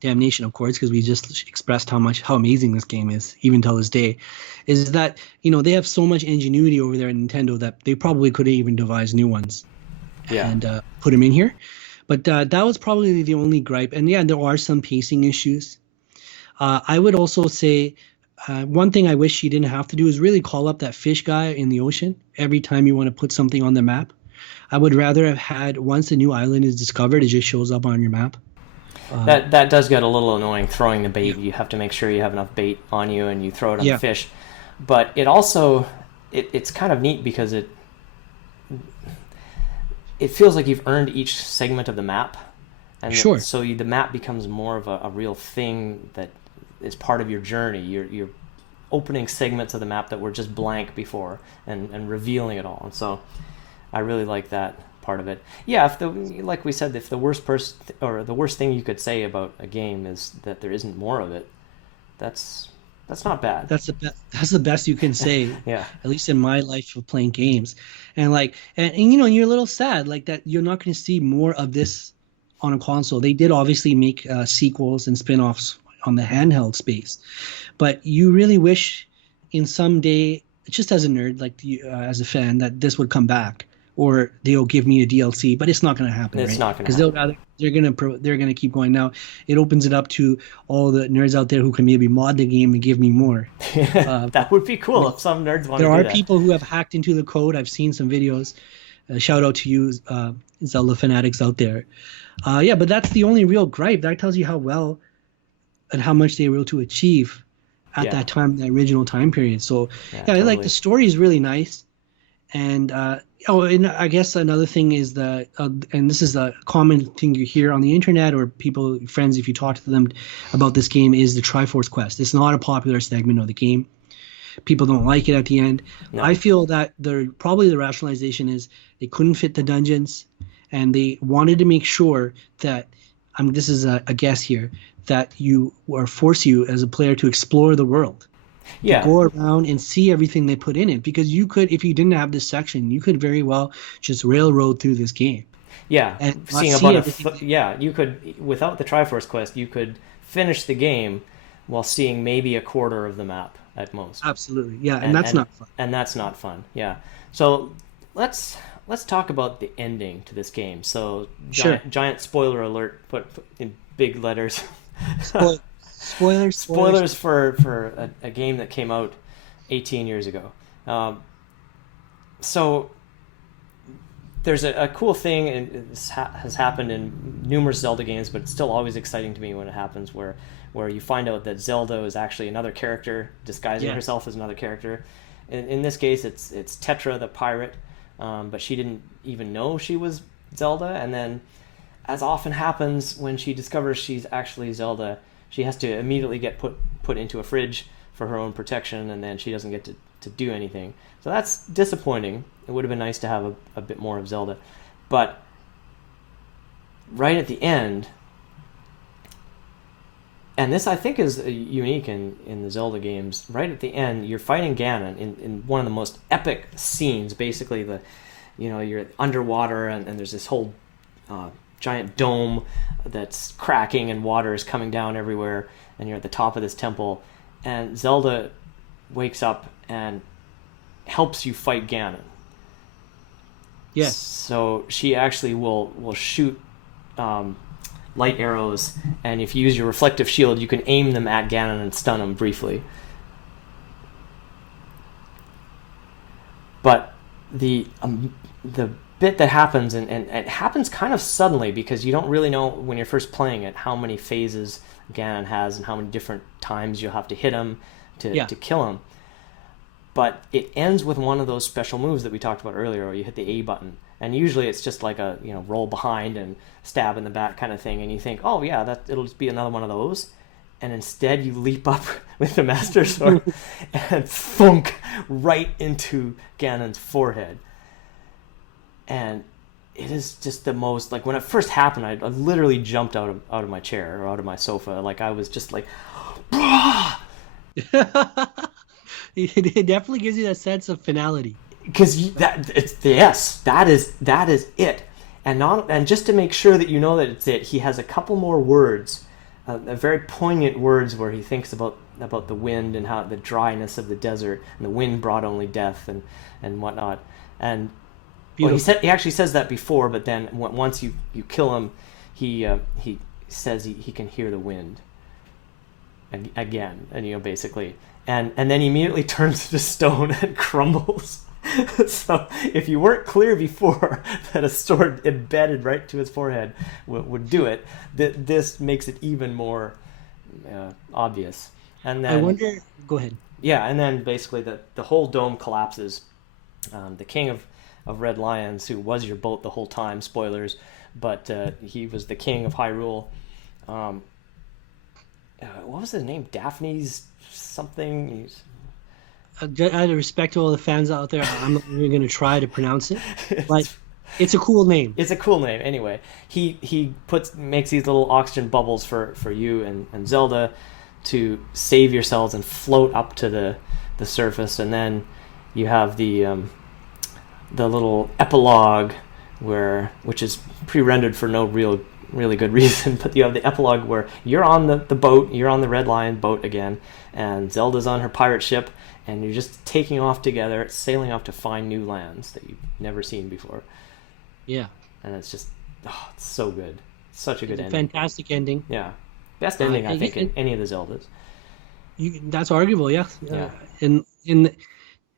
damnation, of course, because we just expressed how amazing this game is, even till this day. Is that they have so much ingenuity over there at Nintendo that they probably could have even devised new ones, and put them in here. But that was probably the only gripe. And yeah, there are some pacing issues. I would also say one thing I wish you didn't have to do is really call up that fish guy in the ocean every time you want to put something on the map. I would rather have had once a new island is discovered, it just shows up on your map. That does get a little annoying throwing the Yeah, bait. You have to make sure you have enough bait on you and you throw it on the yeah, fish. But it also it's kind of neat because it feels like you've earned each segment of the map, and sure. so the map becomes more of a real thing that is part of your journey. You're opening segments of the map that were just blank before and revealing it all. And so I really like that part of it. Yeah, if the like we said, if the worst person or the worst thing you could say about a game is that there isn't more of it, that's that's not bad. That's the best you can say, Yeah. at least in my life of playing games. And like and you know, you're a little sad like that you're not going to see more of this on a console. They did obviously make sequels and spin-offs on the handheld space, but you really wish in some day, just as a nerd, like as a fan, that this would come back, or they'll give me a DLC. But it's not going to happen, It's right? not going to Because happen. they're gonna keep going. Now it opens it up to all the nerds out there who can maybe mod the game and give me more. That would be I cool mean, if some nerds want there to do are that. people who have hacked into the code. I've seen some videos. Shout out to you, Zelda fanatics out there. Yeah, but that's the only real gripe. That tells you how well and how much they were able to achieve at Yeah. that time, the original time period. So Yeah, yeah, like the totally. story is really nice. And oh, and I guess another thing is and this is a common thing you hear on the internet or people, friends, if you talk to them about this game, is the Triforce Quest. It's not a popular segment of the game. People don't like it at the end. I No. feel that probably the rationalization is they couldn't fit the dungeons, and they wanted to make sure that this is a guess here, that you or force you as a player to explore the world, to Yeah. go around and see everything they put in it. Because you could, if you didn't have this section, you could very well just railroad through this game Yeah. and not Seeing see about everything. yeah, you could without the Triforce quest, you could finish the game while seeing maybe a quarter of the map at most. Absolutely, yeah, and and that's and not fun. and that's not fun. Yeah. So let's talk about the ending to this game. So Sure. giant spoiler alert put in big letters. Spoil- spoilers, spoilers. Spoilers for a game that came out 18 years ago. Um, so there's a cool thing, and this has happened in numerous Zelda games, but it's still always exciting to me when it happens, where you find out that Zelda is actually another character disguising Yes. herself as another character. In this case, it's Tetra the pirate, but she didn't even know she was Zelda, and then, as often happens when she discovers she's actually Zelda, she has to immediately get put into a fridge for her own protection, and then she doesn't get to do anything. So that's disappointing. It would have been nice to have a bit more of Zelda. But right at the end, and this I think is unique in the Zelda games, right at the end, you're fighting Ganon in one of the most epic scenes. Basically, you're underwater, and there's this whole giant dome that's cracking, and water is coming down everywhere, and you're at the top of this temple, and Zelda wakes up and helps you fight Ganon. Yes. So she actually will shoot light arrows, and if you use your reflective shield, you can aim them at Ganon and stun him briefly. But the bit that happens, and it happens kind of suddenly because you don't really know when you're first playing it how many phases Ganon has and how many different times you'll have to hit him Yeah. to kill him. But it ends with one of those special moves that we talked about earlier, where you hit the A button, and usually it's just like a roll behind and stab in the back kind of thing, and you think, oh yeah, it'll just be another one of those, and instead you leap up with the Master Sword and thunk right into Ganon's forehead, and it is just the most, like, when it first happened, I literally jumped out of my chair or out of my sofa, like I was just like, It definitely gives you that sense of finality. because that is it, and just to make sure that you know that it's it, he has a couple more words, very poignant words where he thinks about the wind and how the dryness of the desert, and the wind brought only death and whatnot, and Well, Beautiful. he actually says that before, but then once you kill him, he says he can hear the wind again, and basically, and then he immediately turns to stone and crumbles. So if you weren't clear before that a sword embedded right to his forehead would do it, this makes it even more obvious. And I then wonder. Go ahead. yeah, and then basically the whole dome collapses. The king of Red Lions, who was your boat the whole time, spoilers, but he was the king of Hyrule. Um, what was his name? Daphne's something. Out of respect to all the fans out there, I'm not even going to try to pronounce it, but It's, it's a cool name. it's a cool name. Anyway, he makes these little oxygen bubbles for you and Zelda to save yourselves and float up to the surface, and then you have the little epilogue which is pre-rendered for no really good reason, but you have the epilogue where you're on the boat, you're on the Red Lion boat again, and Zelda's on her pirate ship, and you're just taking off together, sailing off to find new lands that you've never seen before. Yeah, And it's just, it's so good. Such a good it's a ending. fantastic ending. Yeah. Best ending, I think, in And any of the Zeldas. that's arguable, yeah. Yeah. In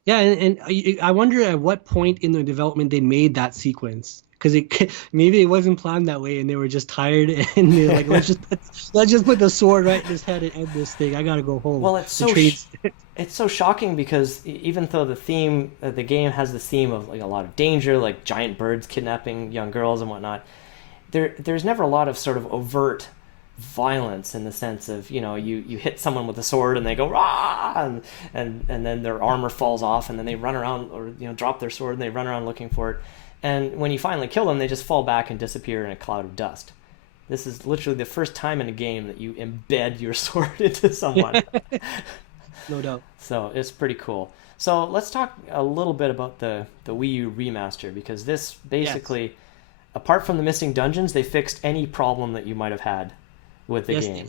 Yeah, and I wonder at what point in the development they made that sequence, because maybe it wasn't planned that way, and they were just tired, and they're like, let's just put the sword right in his head and end this thing. I gotta go home. Well, it's The so train's- it's so shocking because even though the game has the theme of like a lot of danger, like giant birds kidnapping young girls and whatnot, there's never a lot of sort of overt violence in the sense of you hit someone with a sword and they go rah and then their armor falls off and then they run around or drop their sword and they run around looking for it, and when you finally kill them they just fall back and disappear in a cloud of dust. This is literally the first time in a game that you embed your sword into someone. no doubt. So it's pretty cool. So let's talk a little bit about the Wii U remaster, because this basically, apart from the missing dungeons, they fixed any problem that you might have had with the Yes, game.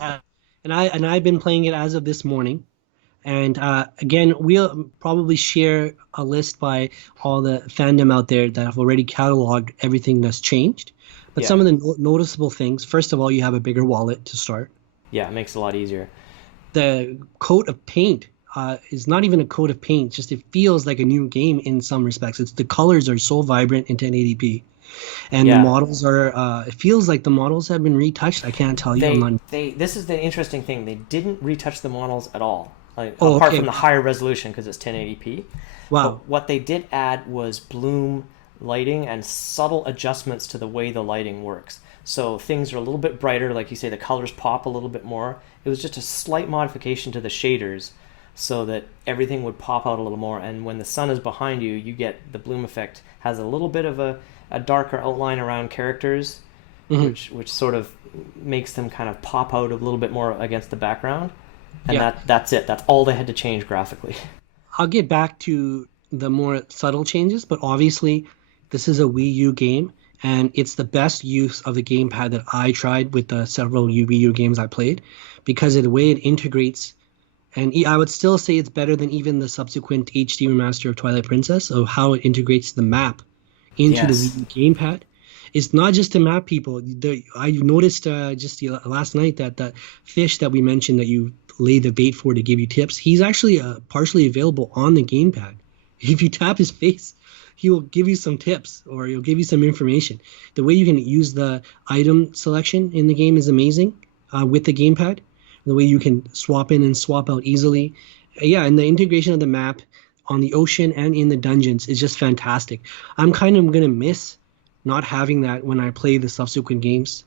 and I've been playing it as of this morning. And again, we'll probably share a list by all the fandom out there that have already cataloged everything that's changed. But Yeah. some of the noticeable things, first of all, you have a bigger wallet to start. Yeah, it makes it a lot easier. The coat of paint is not even a coat of paint, just it feels like a new game in some respects. The colors are so vibrant in 1080p. And the Yeah. models are, it feels like the models have been retouched. I can't tell you. I'm not. This is the interesting thing. They didn't retouch the models at all, like, Oh, apart okay. from the higher resolution because it's 1080p. Wow. But what they did add was bloom lighting and subtle adjustments to the way the lighting works. So things are a little bit brighter, like you say, the colors pop a little bit more. It was just a slight modification to the shaders so that everything would pop out a little more. And when the sun is behind you, you get the bloom effect, has a little bit of a darker outline around characters, which sort of makes them kind of pop out a little bit more against the background. And Yeah. that's it. That's all they had to change graphically. I'll get back to the more subtle changes, but obviously, this is a Wii U game, and it's the best use of the gamepad that I tried with the several Wii U games I played, because of the way it integrates. And I would still say it's better than even the subsequent HD remaster of Twilight Princess, of how it integrates the map into the Yes. Wii U gamepad. It's not just a map, people. I noticed just last night that the fish that we mentioned that you lay the bait for to give you tips, he's actually partially available on the gamepad. If you tap his face, he will give you some tips or he'll give you some information. The way you can use the item selection in the game is amazing with the gamepad. The way you can swap in and swap out easily. Yeah, and the integration of the map on the ocean and in the dungeons is just fantastic. I'm kind of going to miss not having that when I play the subsequent games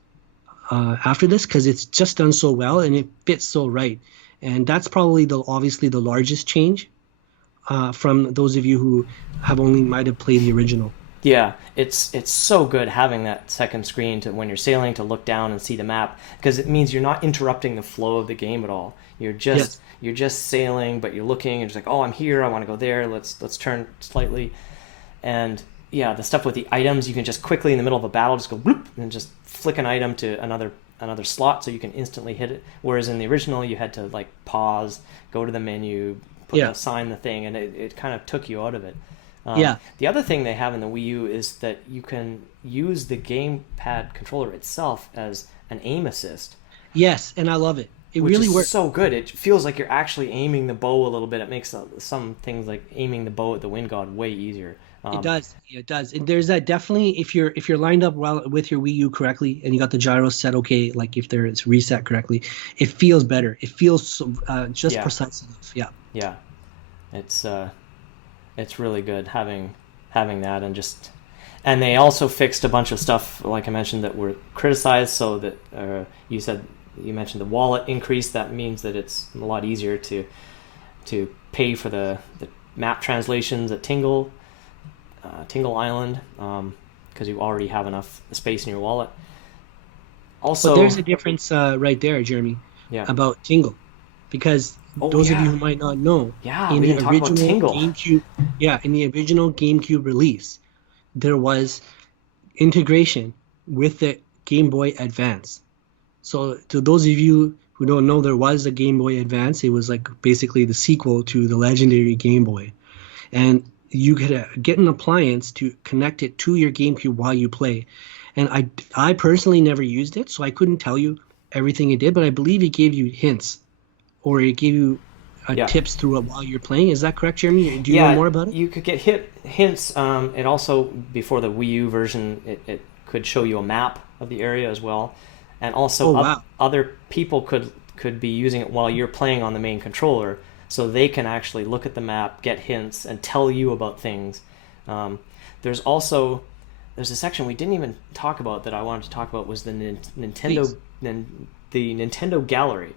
after this, because it's just done so well and it fits so right. And that's probably obviously the largest change from those of you who have only might have played the original. Yeah, it's so good having that second screen to when you're sailing to look down and see the map, because it means you're not interrupting the flow of the game at all. You're just sailing, but you're looking and just like, oh, I'm here, I want to go there. Let's turn slightly, and yeah, the stuff with the items, you can just quickly in the middle of a battle just go bloop and just flick an item to another slot so you can instantly hit it. Whereas in the original, you had to like pause, go to the menu, assign the thing, and it kind of took you out of it. Yeah. The other thing they have in the Wii U is that you can use the gamepad controller itself as an aim assist, Yes, and I love it. It which really is works. so good. It feels like you're actually aiming the bow a little bit. It makes some things like aiming the bow at the Wind God way easier. It does. It does. And there's that definitely if you're lined up well with your Wii U correctly and you got the gyro set okay, like if it's reset correctly, it feels better. It feels so, just Yeah, precise enough. Yeah. yeah, it's really good having that, and they also fixed a bunch of stuff like I mentioned that were criticized. So that you mentioned the wallet increase. That means that it's a lot easier to pay for the map translations at Tingle Island, because you already have enough space in your wallet. But Also, there's a difference right there, Jeremy, yeah. about Tingle, because Oh those of you yeah, who might not know, yeah. in We the didn't talk about original Tingle. GameCube, yeah, in the original GameCube release, there was integration with the Game Boy Advance. So to those of you who don't know, there was a Game Boy Advance. It was like basically the sequel to the legendary Game Boy, and you could get an appliance to connect it to your GameCube while you play. And I personally never used it, so I couldn't tell you everything it did, but I believe it gave you hints or it gave you Yeah, tips through it while you're playing. Is that correct, Jeremy? Do you know yeah. more about it? You could get hints. It also before the Wii U version, it could show you a map of the area as well, and Oh also wow. other people could be using it while you're playing on the main controller, so they can actually look at the map, get hints, and tell you about things. Um, there's also there's a section we didn't even talk about that I wanted to talk about was the Please, the Nintendo Gallery.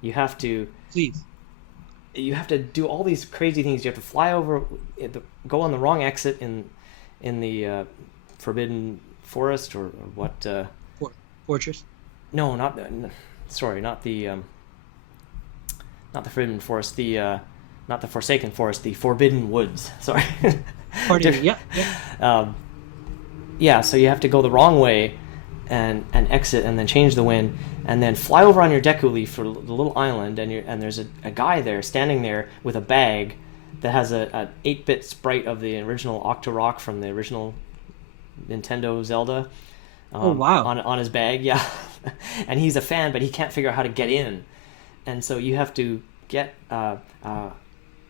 You have to please. you have to do all these crazy things. You have to fly over, go on the wrong exit in the Forbidden Forest or what? For, Fortress. No, not sorry, not the Forbidden Forest. Not the Forsaken Forest. The Forbidden Woods. Sorry. Pardon me. Yeah, yeah. um, yeah, so you have to go the wrong way and exit and then change the wind and then fly over on your Deku Leaf for the little island and there's a guy there standing there with a bag that has a 8-bit sprite of the original Octorok from the original Nintendo Zelda Oh wow. on his bag, yeah. And he's a fan, but he can't figure out how to get in. And so you have to get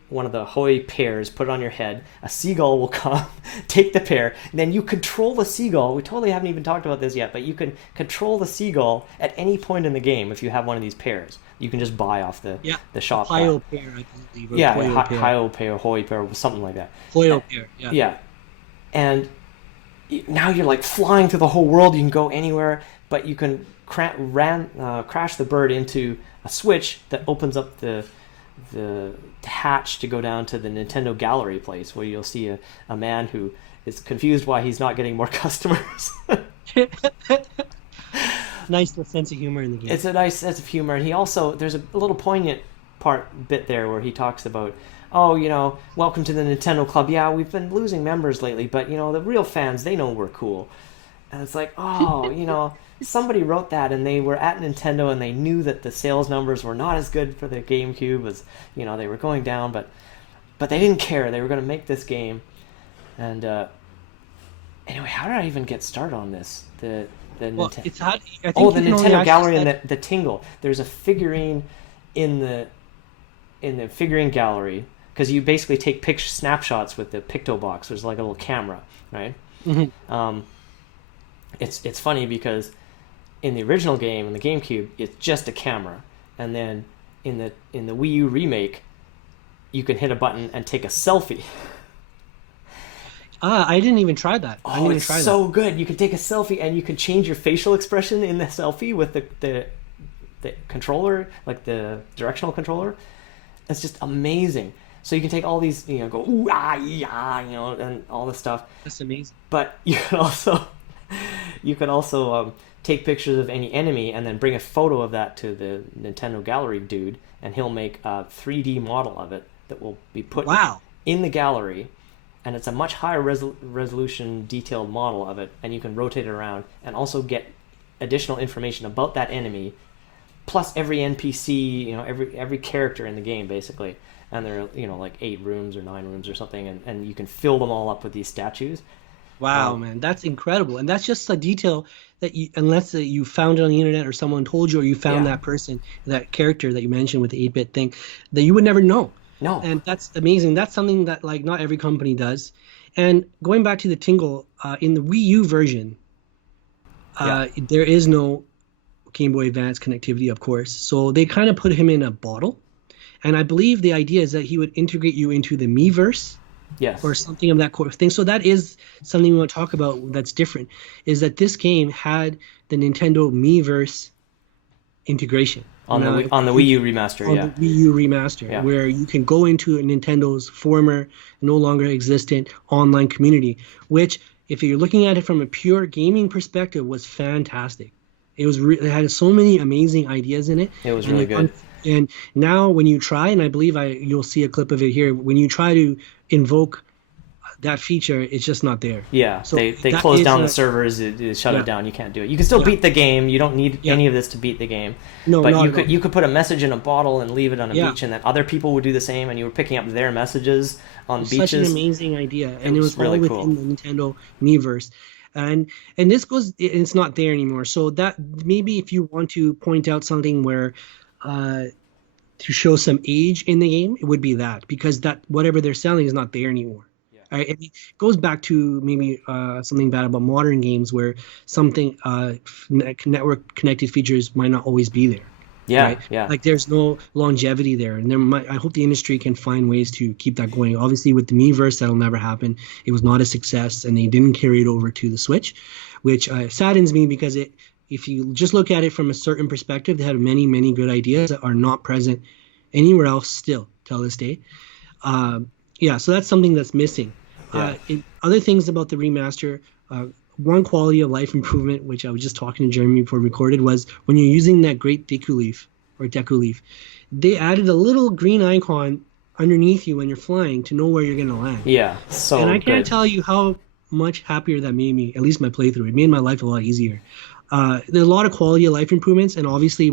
one of the Hoi pears, put it on your head. A seagull will come, take the pear, and then you control the seagull. We totally haven't even talked about this yet, but you can control the seagull at any point in the game if you have one of these pears. You can just buy off Yeah. the The shop. Pio pair, I believe, or Yeah, Poyo pair. Hio pear, Hoi pear, something like that. Poyo pair. Yeah. Yeah, and now you're like flying through the whole world. You can go anywhere, but you can crash the bird into a switch that opens up the hatch to go down to the Nintendo Gallery place, where you'll see a man who is confused why he's not getting more customers. Nice little sense of humor in the game. It's a nice sense of humor, and he also there's a little poignant bit there where he talks about, oh, welcome to the Nintendo Club. Yeah, we've been losing members lately, but the real fans, they know we're cool. And it's like, oh, somebody wrote that and they were at Nintendo and they knew that the sales numbers were not as good for the GameCube as, they were going down, but they didn't care. They were going to make this game. And anyway, how did I even get started on this? The Well, Nintendo. it's hard. I Oh, think the you can only Nintendo access Gallery and that. the Tingle. There's a figurine in the figurine gallery because you basically take snapshots with the Picto Box. There's like a little camera, right? Mhm. It's funny because in the original game in the GameCube, it's just a camera, and then in the Wii U remake, you can hit a button and take a selfie. I didn't even try that. I didn't Oh, even it's try that. so good. You can take a selfie and you can change your facial expression in the selfie with the controller, like the directional controller. It's just amazing. So you can take all these, go ooh ah yeah, and all this stuff. That's amazing. But you can also take pictures of any enemy and then bring a photo of that to the Nintendo Gallery dude, and he'll make a 3D model of it that will be put Wow. in the gallery, and it's a much higher resolution, detailed model of it, and you can rotate it around and also get additional information about that enemy plus every NPC, every character in the game basically, and there are like 8 rooms or 9 rooms or something, and you can fill them all up with these statues. Wow, Um, man, that's incredible. And that's just a detail that unless you found it on the internet or someone told you or you found yeah, that person, that character that you mentioned with the 8-bit thing, that you would never know. no, And that's amazing. That's something that like not every company does. And going back to the Tingle, in the Wii U version, yeah, there is no Game Boy Advance connectivity, of course. So they kind of put him in a bottle. And I believe the idea is that he would integrate you into the Miiverse or yes, something of that sort of thing. So that is something we want to talk about that's different, is that this game had the Nintendo Miiverse integration on the Wii U remaster, on the yeah, Wii U remaster, yeah, where you can go into Nintendo's former, no longer existent online community, which, if you're looking at it from a pure gaming perspective, was fantastic. It had so many amazing ideas in it, it was and really good. and now when you try, and I believe you'll see a clip of it here, when you try to invoke that feature, it's just not there. Yeah, So they that closed is down the servers. It shut yeah, it down. You can't do it. You can still yeah, beat the game. You don't need yeah. any of this to beat the game. No, But not you at all. could put a message in a bottle and leave it on a Yeah. beach, and then other people would do the same, and you were picking up their messages on Such an beaches. amazing idea, It and it was was all really within cool. the Nintendo Miiverse, and this goes, it's not there anymore. So that maybe if you want to point out something where uh, to show some age in the game, it would be that, because that whatever they're selling is not there anymore. Yeah. Right? And it goes back to maybe something bad about modern games where something network connected features might not always be there, Yeah, right? yeah, Like there's no longevity there, and I hope the industry can find ways to keep that going. Obviously, with the Miiverse, that'll never happen. It was not a success, and they didn't carry it over to the Switch, which saddens me because if you just look at it from a certain perspective, they had many, many good ideas that are not present anywhere else still till this day. Yeah, so that's something that's missing. yeah. Other things about the remaster, one quality of life improvement, which I was just talking to Jeremy before we recorded, was when you're using that great Deku Leaf, they added a little green icon underneath you when you're flying to know where you're going to land. Yeah, And so I can't good. tell you how much happier that made me, at least my playthrough. It made my life a lot easier. There's a lot of quality of life improvements, and obviously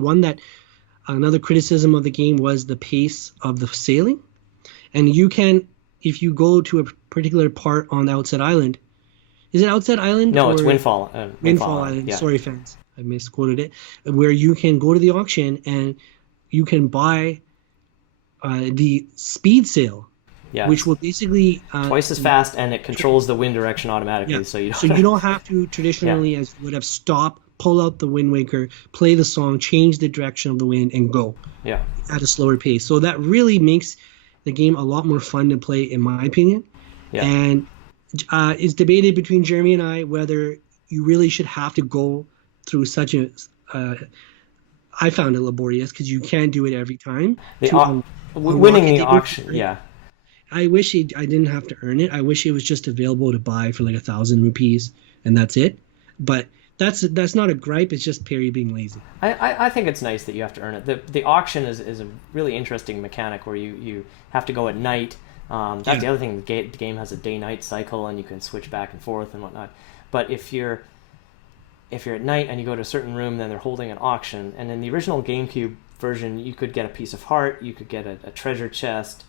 another criticism of the game was the pace of the sailing. And you can, if you go to a particular part on the outside island, is it outside island No, it's or Windfall Windfall Island. Island? Yeah, Sorry, fans, I misquoted it. Where you can go to the auction and you can buy the speed sail, yeah. which will basically Twice as fast, and it controls the wind direction yeah. automatically, so you So don't. you don't have to Yeah, traditionally, as you would have, stop, pull out the Wind Waker, play the song, change the direction of the wind, and go yeah, at a slower pace. So that really makes the game a lot more fun to play, in my opinion. yeah. And it's debated between Jeremy and I whether you really should have to go through such a. I found it laborious because you can't do it every time The to unlock winning it. the auction. Yeah, I wish I didn't have to earn it. I wish it was just available to buy for like 1,000 rupees and that's it. But that's not a gripe. It's just Perry being lazy. I think it's nice that you have to earn it. The auction is a really interesting mechanic where you have to go at night. That's Yeah. the other thing. The game has a day-night cycle, and you can switch back and forth and whatnot. But if you're at night and you go to a certain room, then they're holding an auction. And in the original GameCube version, you could get a piece of heart, you could get a treasure chest,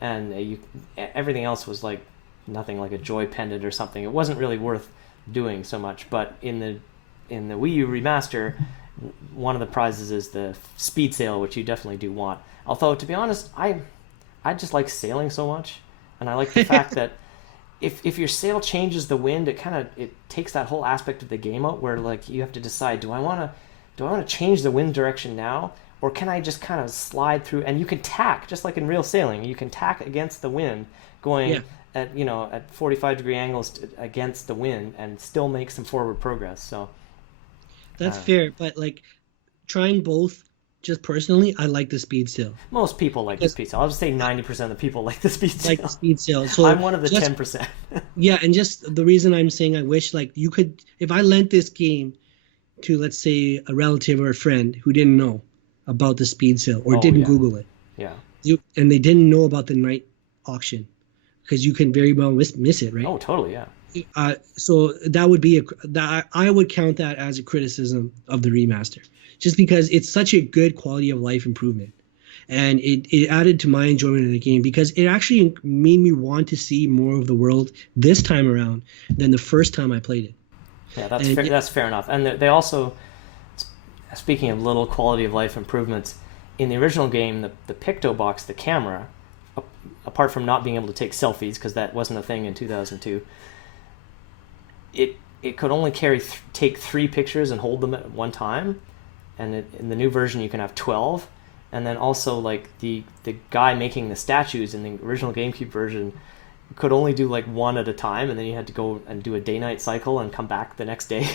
and everything else was like nothing, like a joy pendant or something. It wasn't really worth doing so much. But in the Wii U remaster, one of the prizes is the speed sail, which you definitely do want. Although, to be honest, I just like sailing so much, and I like the fact that if your sail changes the wind, it takes that whole aspect of the game out, where like you have to decide, do I want to change the wind direction now, or can I just kind of slide through? And you can tack, just like in real sailing, you can tack against the wind, going Yeah. at 45-degree angles against the wind, and still make some forward progress. So That's uh, fair, but like trying both, just personally, I like the speed sail. most people like the Because speed sail. I'll just say 90% of the people like the speed I like the sail. speed sail. So I'm one of the just 10%. yeah, and just the reason I'm saying I wish like you could, if I lent this game to, let's say, a relative or a friend who didn't know about the speed sail or Oh didn't yeah, Google it, yeah. and they didn't know about the night auction, because you can very well miss it, right? Oh, totally, yeah. So that would be that I would count that as a criticism of the remaster, just because it's such a good quality of life improvement, and it added to my enjoyment of the game because it actually made me want to see more of the world this time around than the first time I played it. Yeah, that's And fair. That's fair enough. And they also, speaking of little quality of life improvements, in the original game, the Picto box, the camera, apart from not being able to take selfies because that wasn't a thing in 2002, it could only take 3 pictures and hold them at one time. And in the new version, you can have 12. And then also like the guy making the statues in the original GameCube version could only do like one at a time, and then you had to go and do a day-night cycle and come back the next day.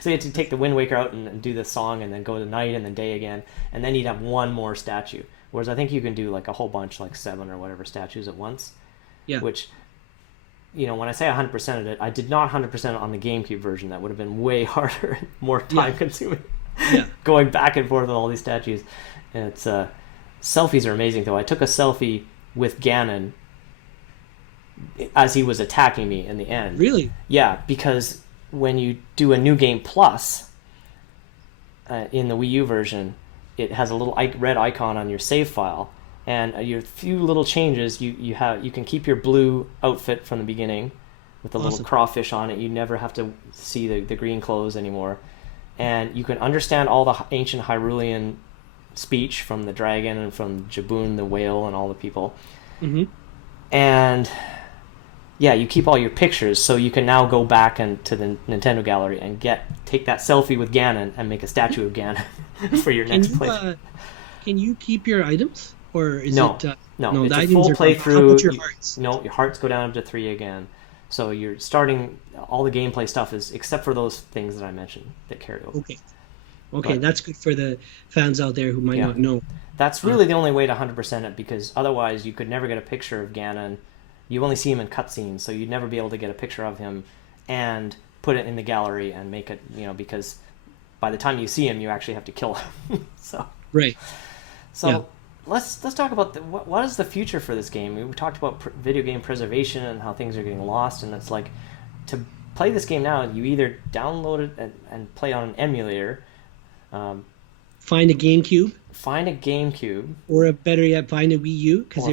So you had to take the Wind Waker out and do the song, and then go to night and then day again, and then you'd have one more statue. Whereas I think you can do like a whole bunch, like 7 or whatever statues at once. yeah, Which, when I say 100% of it, I did not 100% it on the GameCube version. That would have been way harder, more time-consuming. yeah, Going back and forth with all these statues. And it's selfies are amazing though. I took a selfie with Ganon as he was attacking me in the end. really Yeah, because when you do a New Game Plus in the Wii U version, it has a little red icon on your save file, and your few little changes. You can keep your blue outfit from the beginning with the little awesome. crawfish on it. You never have to see the green clothes anymore, and you can understand all the ancient Hyrulean speech from the dragon and from Jaboon the whale and all the people. Hmm. And yeah, you keep all your pictures, so you can now go back to the Nintendo gallery and take that selfie with Ganon and make a statue of Ganon for your Can next you playthrough. can you keep your items, or is No, it no, the it's a items full are gone. How playthrough. about your hearts? No, your hearts go down to 3 again. So you're starting all the gameplay stuff is except for those things that I mentioned that carry over. Okay. Okay, But that's good for the fans out there who might yeah, not know. that's Uh, really the only way to 100% it, because otherwise you could never get a picture of Ganon. You only see him in cutscenes, so you'd never be able to get a picture of him and put it in the gallery and make it, because by the time you see him, you actually have to kill him. so, right. Yeah. so let's talk about what is the future for this game. We talked about video game preservation and how things are getting lost, and it's like to play this game now, you either download it and play on an emulator, um, Find a GameCube, find a GameCube, or a better yet, find a Wii U, because or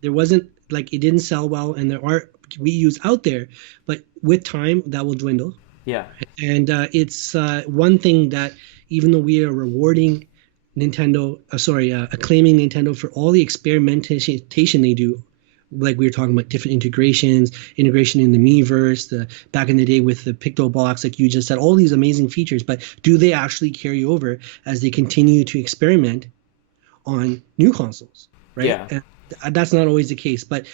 there wasn't, like, it didn't sell well, and there are Wii U's out there, but with time that will dwindle. yeah, And it's one thing that, even though we are rewarding Nintendo, acclaiming Nintendo for all the experimentation they do, like we were talking about different integration in the Miiverse, the back in the day with the Picto box, like you just said, all these amazing features. But do they actually carry over as they continue to experiment on new consoles, right? yeah. And that's not always the case. But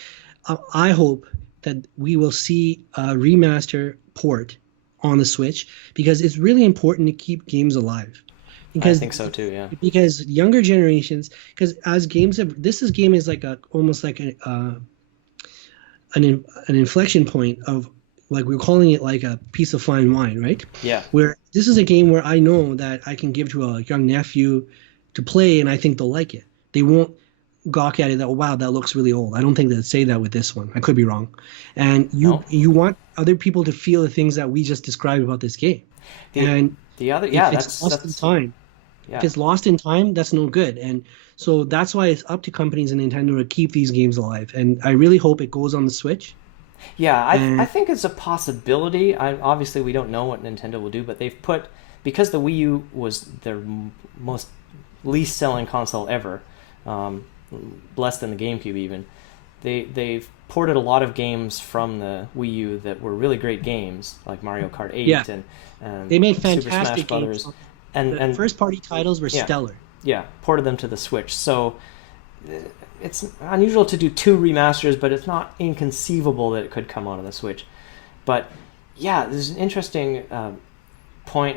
I hope that we will see a remaster port on the Switch, because it's really important to keep games alive. I Because think so too. Yeah, younger generations, because as games have, this game is like almost like an inflection point of, like, we're calling it like a piece of fine wine, right? yeah. Where this is a game where I know that I can give to a young nephew to play, and I think they'll like it. They won't gawk at it that, oh, wow, that looks really old. I don't think they'd say that with this one. I could be wrong. And No, you want other people to feel the things that we just described about this game. the And the other if yeah, it's lost in that's time, if yeah. it's lost in time, that's no good. And so that's why it's up to companies and Nintendo to keep these games alive. And I really hope it goes on the Switch. Yeah, I And think it's a possibility. Obviously we don't know what Nintendo will do, but they've put, because the Wii U was their most least selling console ever, um, less than the GameCube even. They've ported a lot of games from the Wii U that were really great games, like Mario Kart yeah, 8 and they made Super Smash fantastic games. Brothers, and The first party titles were yeah, stellar. yeah, ported them to the Switch. So it's unusual to do 2 remasters, but it's not inconceivable that it could come out on the Switch. But yeah, there's an interesting point.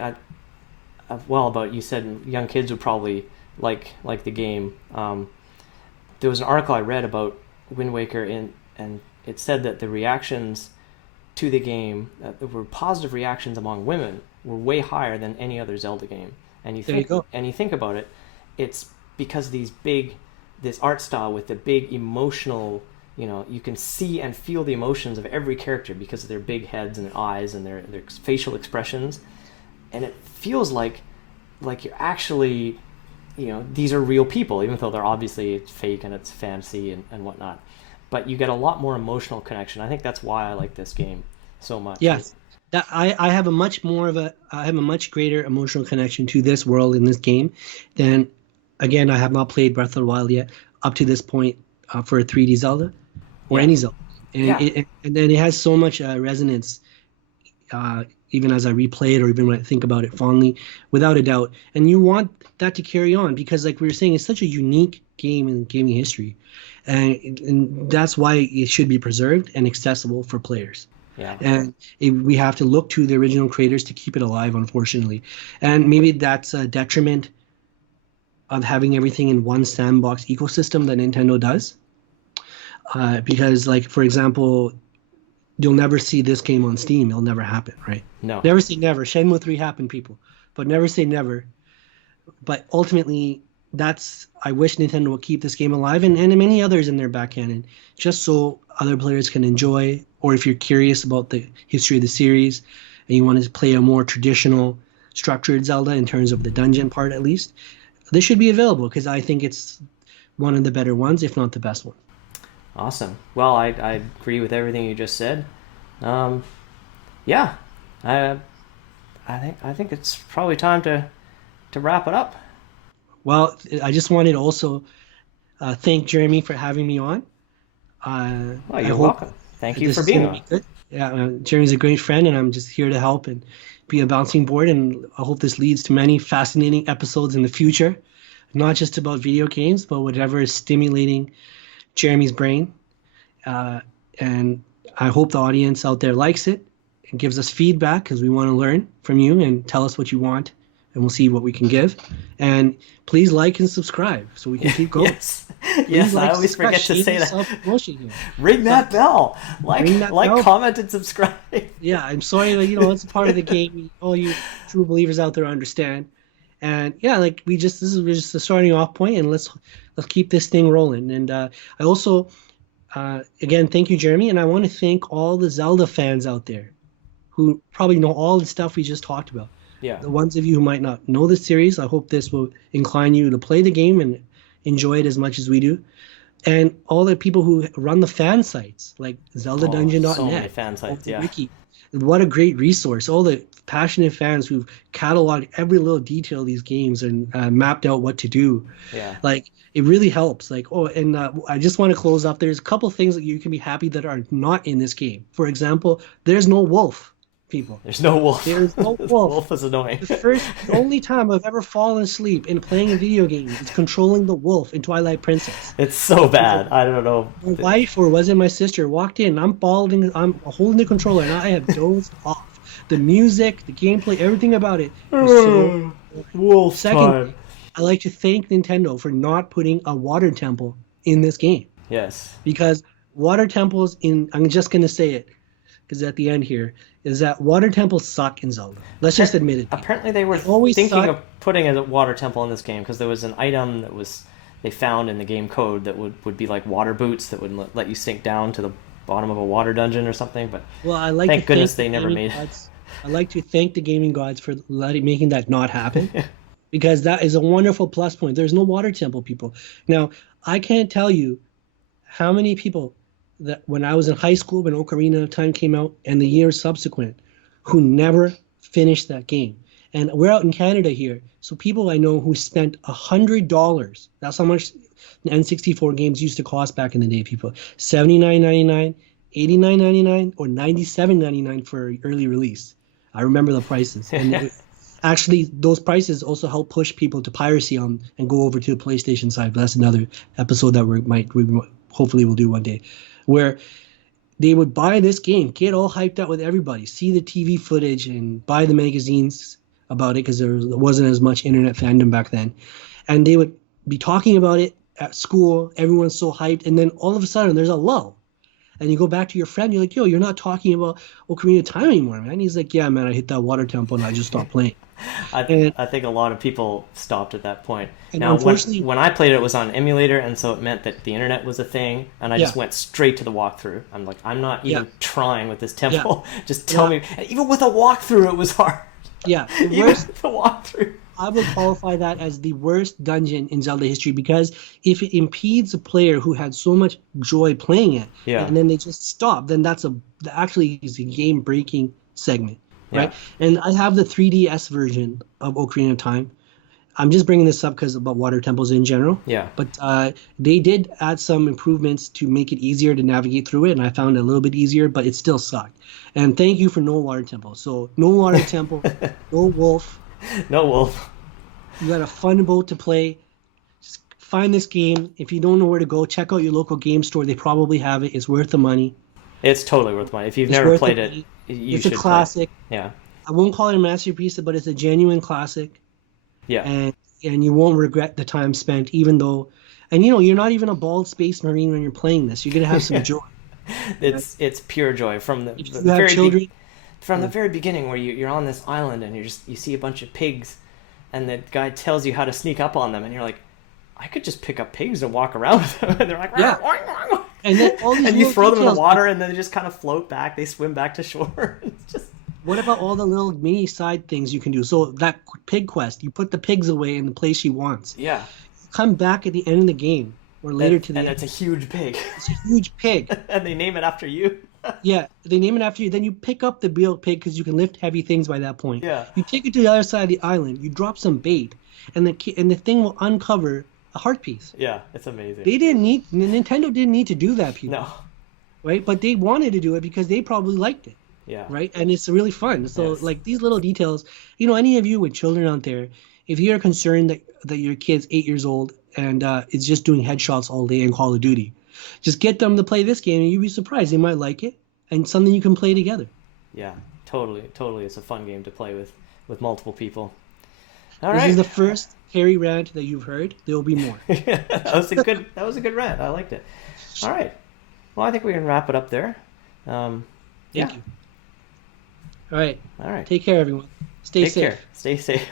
Well, about, you said young kids would probably like the game. There was an article I read about Wind Waker, and it said that the reactions to the game, there were positive reactions among women, were way higher than any other Zelda game. And There you go. you think about it, it's because this art style with the big emotional you can see and feel the emotions of every character because of their big heads and their eyes and their facial expressions, and it feels like you're actually, these are real people, even though they're obviously fake and it's fantasy and whatnot. But you get a lot more emotional connection. I think that's why I like this game so much. Yes, that I have I have a much greater emotional connection to this world in this game than, again, I have not played Breath of the Wild yet up to this point for a 3D Zelda or Yeah. any Zelda, Yeah. and then it has so much resonance, even as I replay it or even when I think about it fondly, without a doubt. And you want that to carry on because, like we were saying, it's such a unique game in gaming history, and that's why it should be preserved and accessible for players. Yeah. And we have to look to the original creators to keep it alive, unfortunately. And maybe that's a detriment of having everything in one sandbox ecosystem that Nintendo does. Because, like, for example, you'll never see this game on Steam. It'll never happen, right? No. Never say never. Shenmue 3 happened, people. But never say never. But ultimately, I wish Nintendo would keep this game alive and many others in their back canon, just so other players can enjoy, or if you're curious about the history of the series and you want to play a more traditional structured Zelda in terms of the dungeon part at least, this should be available because I think it's one of the better ones, if not the best one. Awesome. Well, I agree with everything you just said. Yeah, I think it's probably time to wrap it up. Well, I just wanted to also thank Jeremy for having me on. Well, you're welcome. Thank you this for is being gonna on. be good. Yeah, Jeremy's a great friend, and I'm just here to help and be a bouncing board. And I hope this leads to many fascinating episodes in the future, not just about video games, but whatever is stimulating Jeremy's brain. And I hope the audience out there likes it and gives us feedback because we want to learn from you and tell us what you want, and we'll see what we can give. And please like and subscribe so we can keep going. Yes, yes. I always forget to say that. Self-promotion here. Ring that bell. Ring that bell. Comment, and subscribe. Yeah, I'm sorry, it's a part of the game. All you true believers out there understand. And yeah, like we're just a starting off point, and let's keep this thing rolling. And I also, again, thank you, Jeremy, and I want to thank all the Zelda fans out there who probably know all the stuff we just talked about. Yeah. The ones of you who might not know this series, I hope this will incline you to play the game and enjoy it as much as we do. And all the people who run the fan sites, like ZeldaDungeon.net. So many fan sites, yeah. Wiki. What a great resource. All the passionate fans who've cataloged every little detail of these games and mapped out what to do. Yeah. Like, it really helps. Like, I just want to close up. There's a couple things that you can be happy that are not in this game. For example, there's no wolf. People. There's no wolf. There's no wolf. Wolf is annoying. The only time I've ever fallen asleep in playing a video game is controlling the wolf in Twilight Princess. It's so bad. I don't know. My wife, or was it my sister, walked in. I'm holding the controller, and I have dozed off. The music, the gameplay, everything about it was so. Wolf Second, time. I like to thank Nintendo for not putting a water temple in this game. Yes. Because water temples I'm just going to say it, because at the end here, is that water temples suck in Zelda. Let's just admit it. Apparently they were always thinking suck. of putting a water temple in this game because there was an item that they found in the game code that would be like water boots that would let you sink down to the bottom of a water dungeon or something. But well, I like thank to goodness thank they the never gaming made it. gods. I like to thank the gaming gods for making that not happen, because that is a wonderful plus point. There's no water temple, people. Now, I can't tell you how many people that when I was in high school, when Ocarina of Time came out, and the years subsequent, who never finished that game. And we're out in Canada here, so people I know who spent $100. That's how much N64 games used to cost back in the day, people. $79.99, $89.99, or $97.99 for early release. I remember the prices. And actually, those prices also help push people to piracy and go over to the PlayStation side. But that's another episode that we hopefully will do one day, where they would buy this game, get all hyped up with everybody, see the TV footage, and buy the magazines about it because there wasn't as much internet fandom back then. And they would be talking about it at school. Everyone's so hyped. And then all of a sudden, there's a lull. And you go back to your friend, you're like, yo, you're not talking about Ocarina of Time anymore, man. He's like, yeah, man, I hit that water temple and I just stopped playing. And I think a lot of people stopped at that point. and Now, unfortunately, when I played it, it was on emulator, and so it meant that the internet was a thing, and I yeah, just went straight to the walkthrough. I'm like, I'm not yeah, even trying with this yeah, temple. Just tell yeah, me. And even with a walkthrough, it was hard. yeah. The Even worst, with the walkthrough. I would qualify that as the worst dungeon in Zelda history because if it impedes a player who had so much joy playing it Yeah, and then they just stop, then that's actually is a game breaking segment, yeah, right? And I have the 3DS version of Ocarina of Time. I'm just bringing this up because about water temples in general, yeah. but they did add some improvements to make it easier to navigate through it, and I found it a little bit easier, but it still sucked. And thank you for no water temple. So no water temple, no wolf. No wolf. You got a fun boat to play. Just find this game. If you don't know where to go, check out your local game store. They probably have it. It's worth the money. It's totally worth money. If you've It's never worth the played it, money. you It's a should play it. classic. Yeah, I won't call it a masterpiece, but it's a genuine classic. yeah. And you won't regret the time spent, even though, and you're not even a bald space marine when you're playing this. You're gonna have some joy. Right? It's pure joy from If the you have very children, from the yeah, very beginning, where you're on this island and you see a bunch of pigs, and the guy tells you how to sneak up on them, and you're like, I could just pick up pigs and walk around with them, and they're like, yeah. And then all these and you little throw them in the details. water, and then they just kind of float back. They swim back to shore. It's just What about all the little mini side things you can do? So that pig quest, you put the pigs away in the place she wants. yeah, Come back at the end of the game or later to the and end. it's a huge pig, It's a huge pig. and they name it after you. Yeah, they name it after you. Then you pick up the real pig because you can lift heavy things by that point. Yeah, You take it to the other side of the island. You drop some bait, and the thing will uncover a heart piece. yeah, it's amazing. Nintendo didn't need to do that, people, No, right? But they wanted to do it because they probably liked it, yeah, right? And it's really fun. So yes, like these little details, any of you with children out there, if you're concerned that your kid's 8 years old and is just doing headshots all day in Call of Duty, just get them to play this game and you'll be surprised. They might like it and something you can play together. yeah, totally, totally. It's a fun game to play with multiple people. All This is right. the first Harry rant that you've heard. There will be more. That was a good rant. I liked it. All right. Well, I think we can wrap it up there. Yeah. Thank you. All right. All right. Take care, everyone. Stay Take safe. care. Stay safe.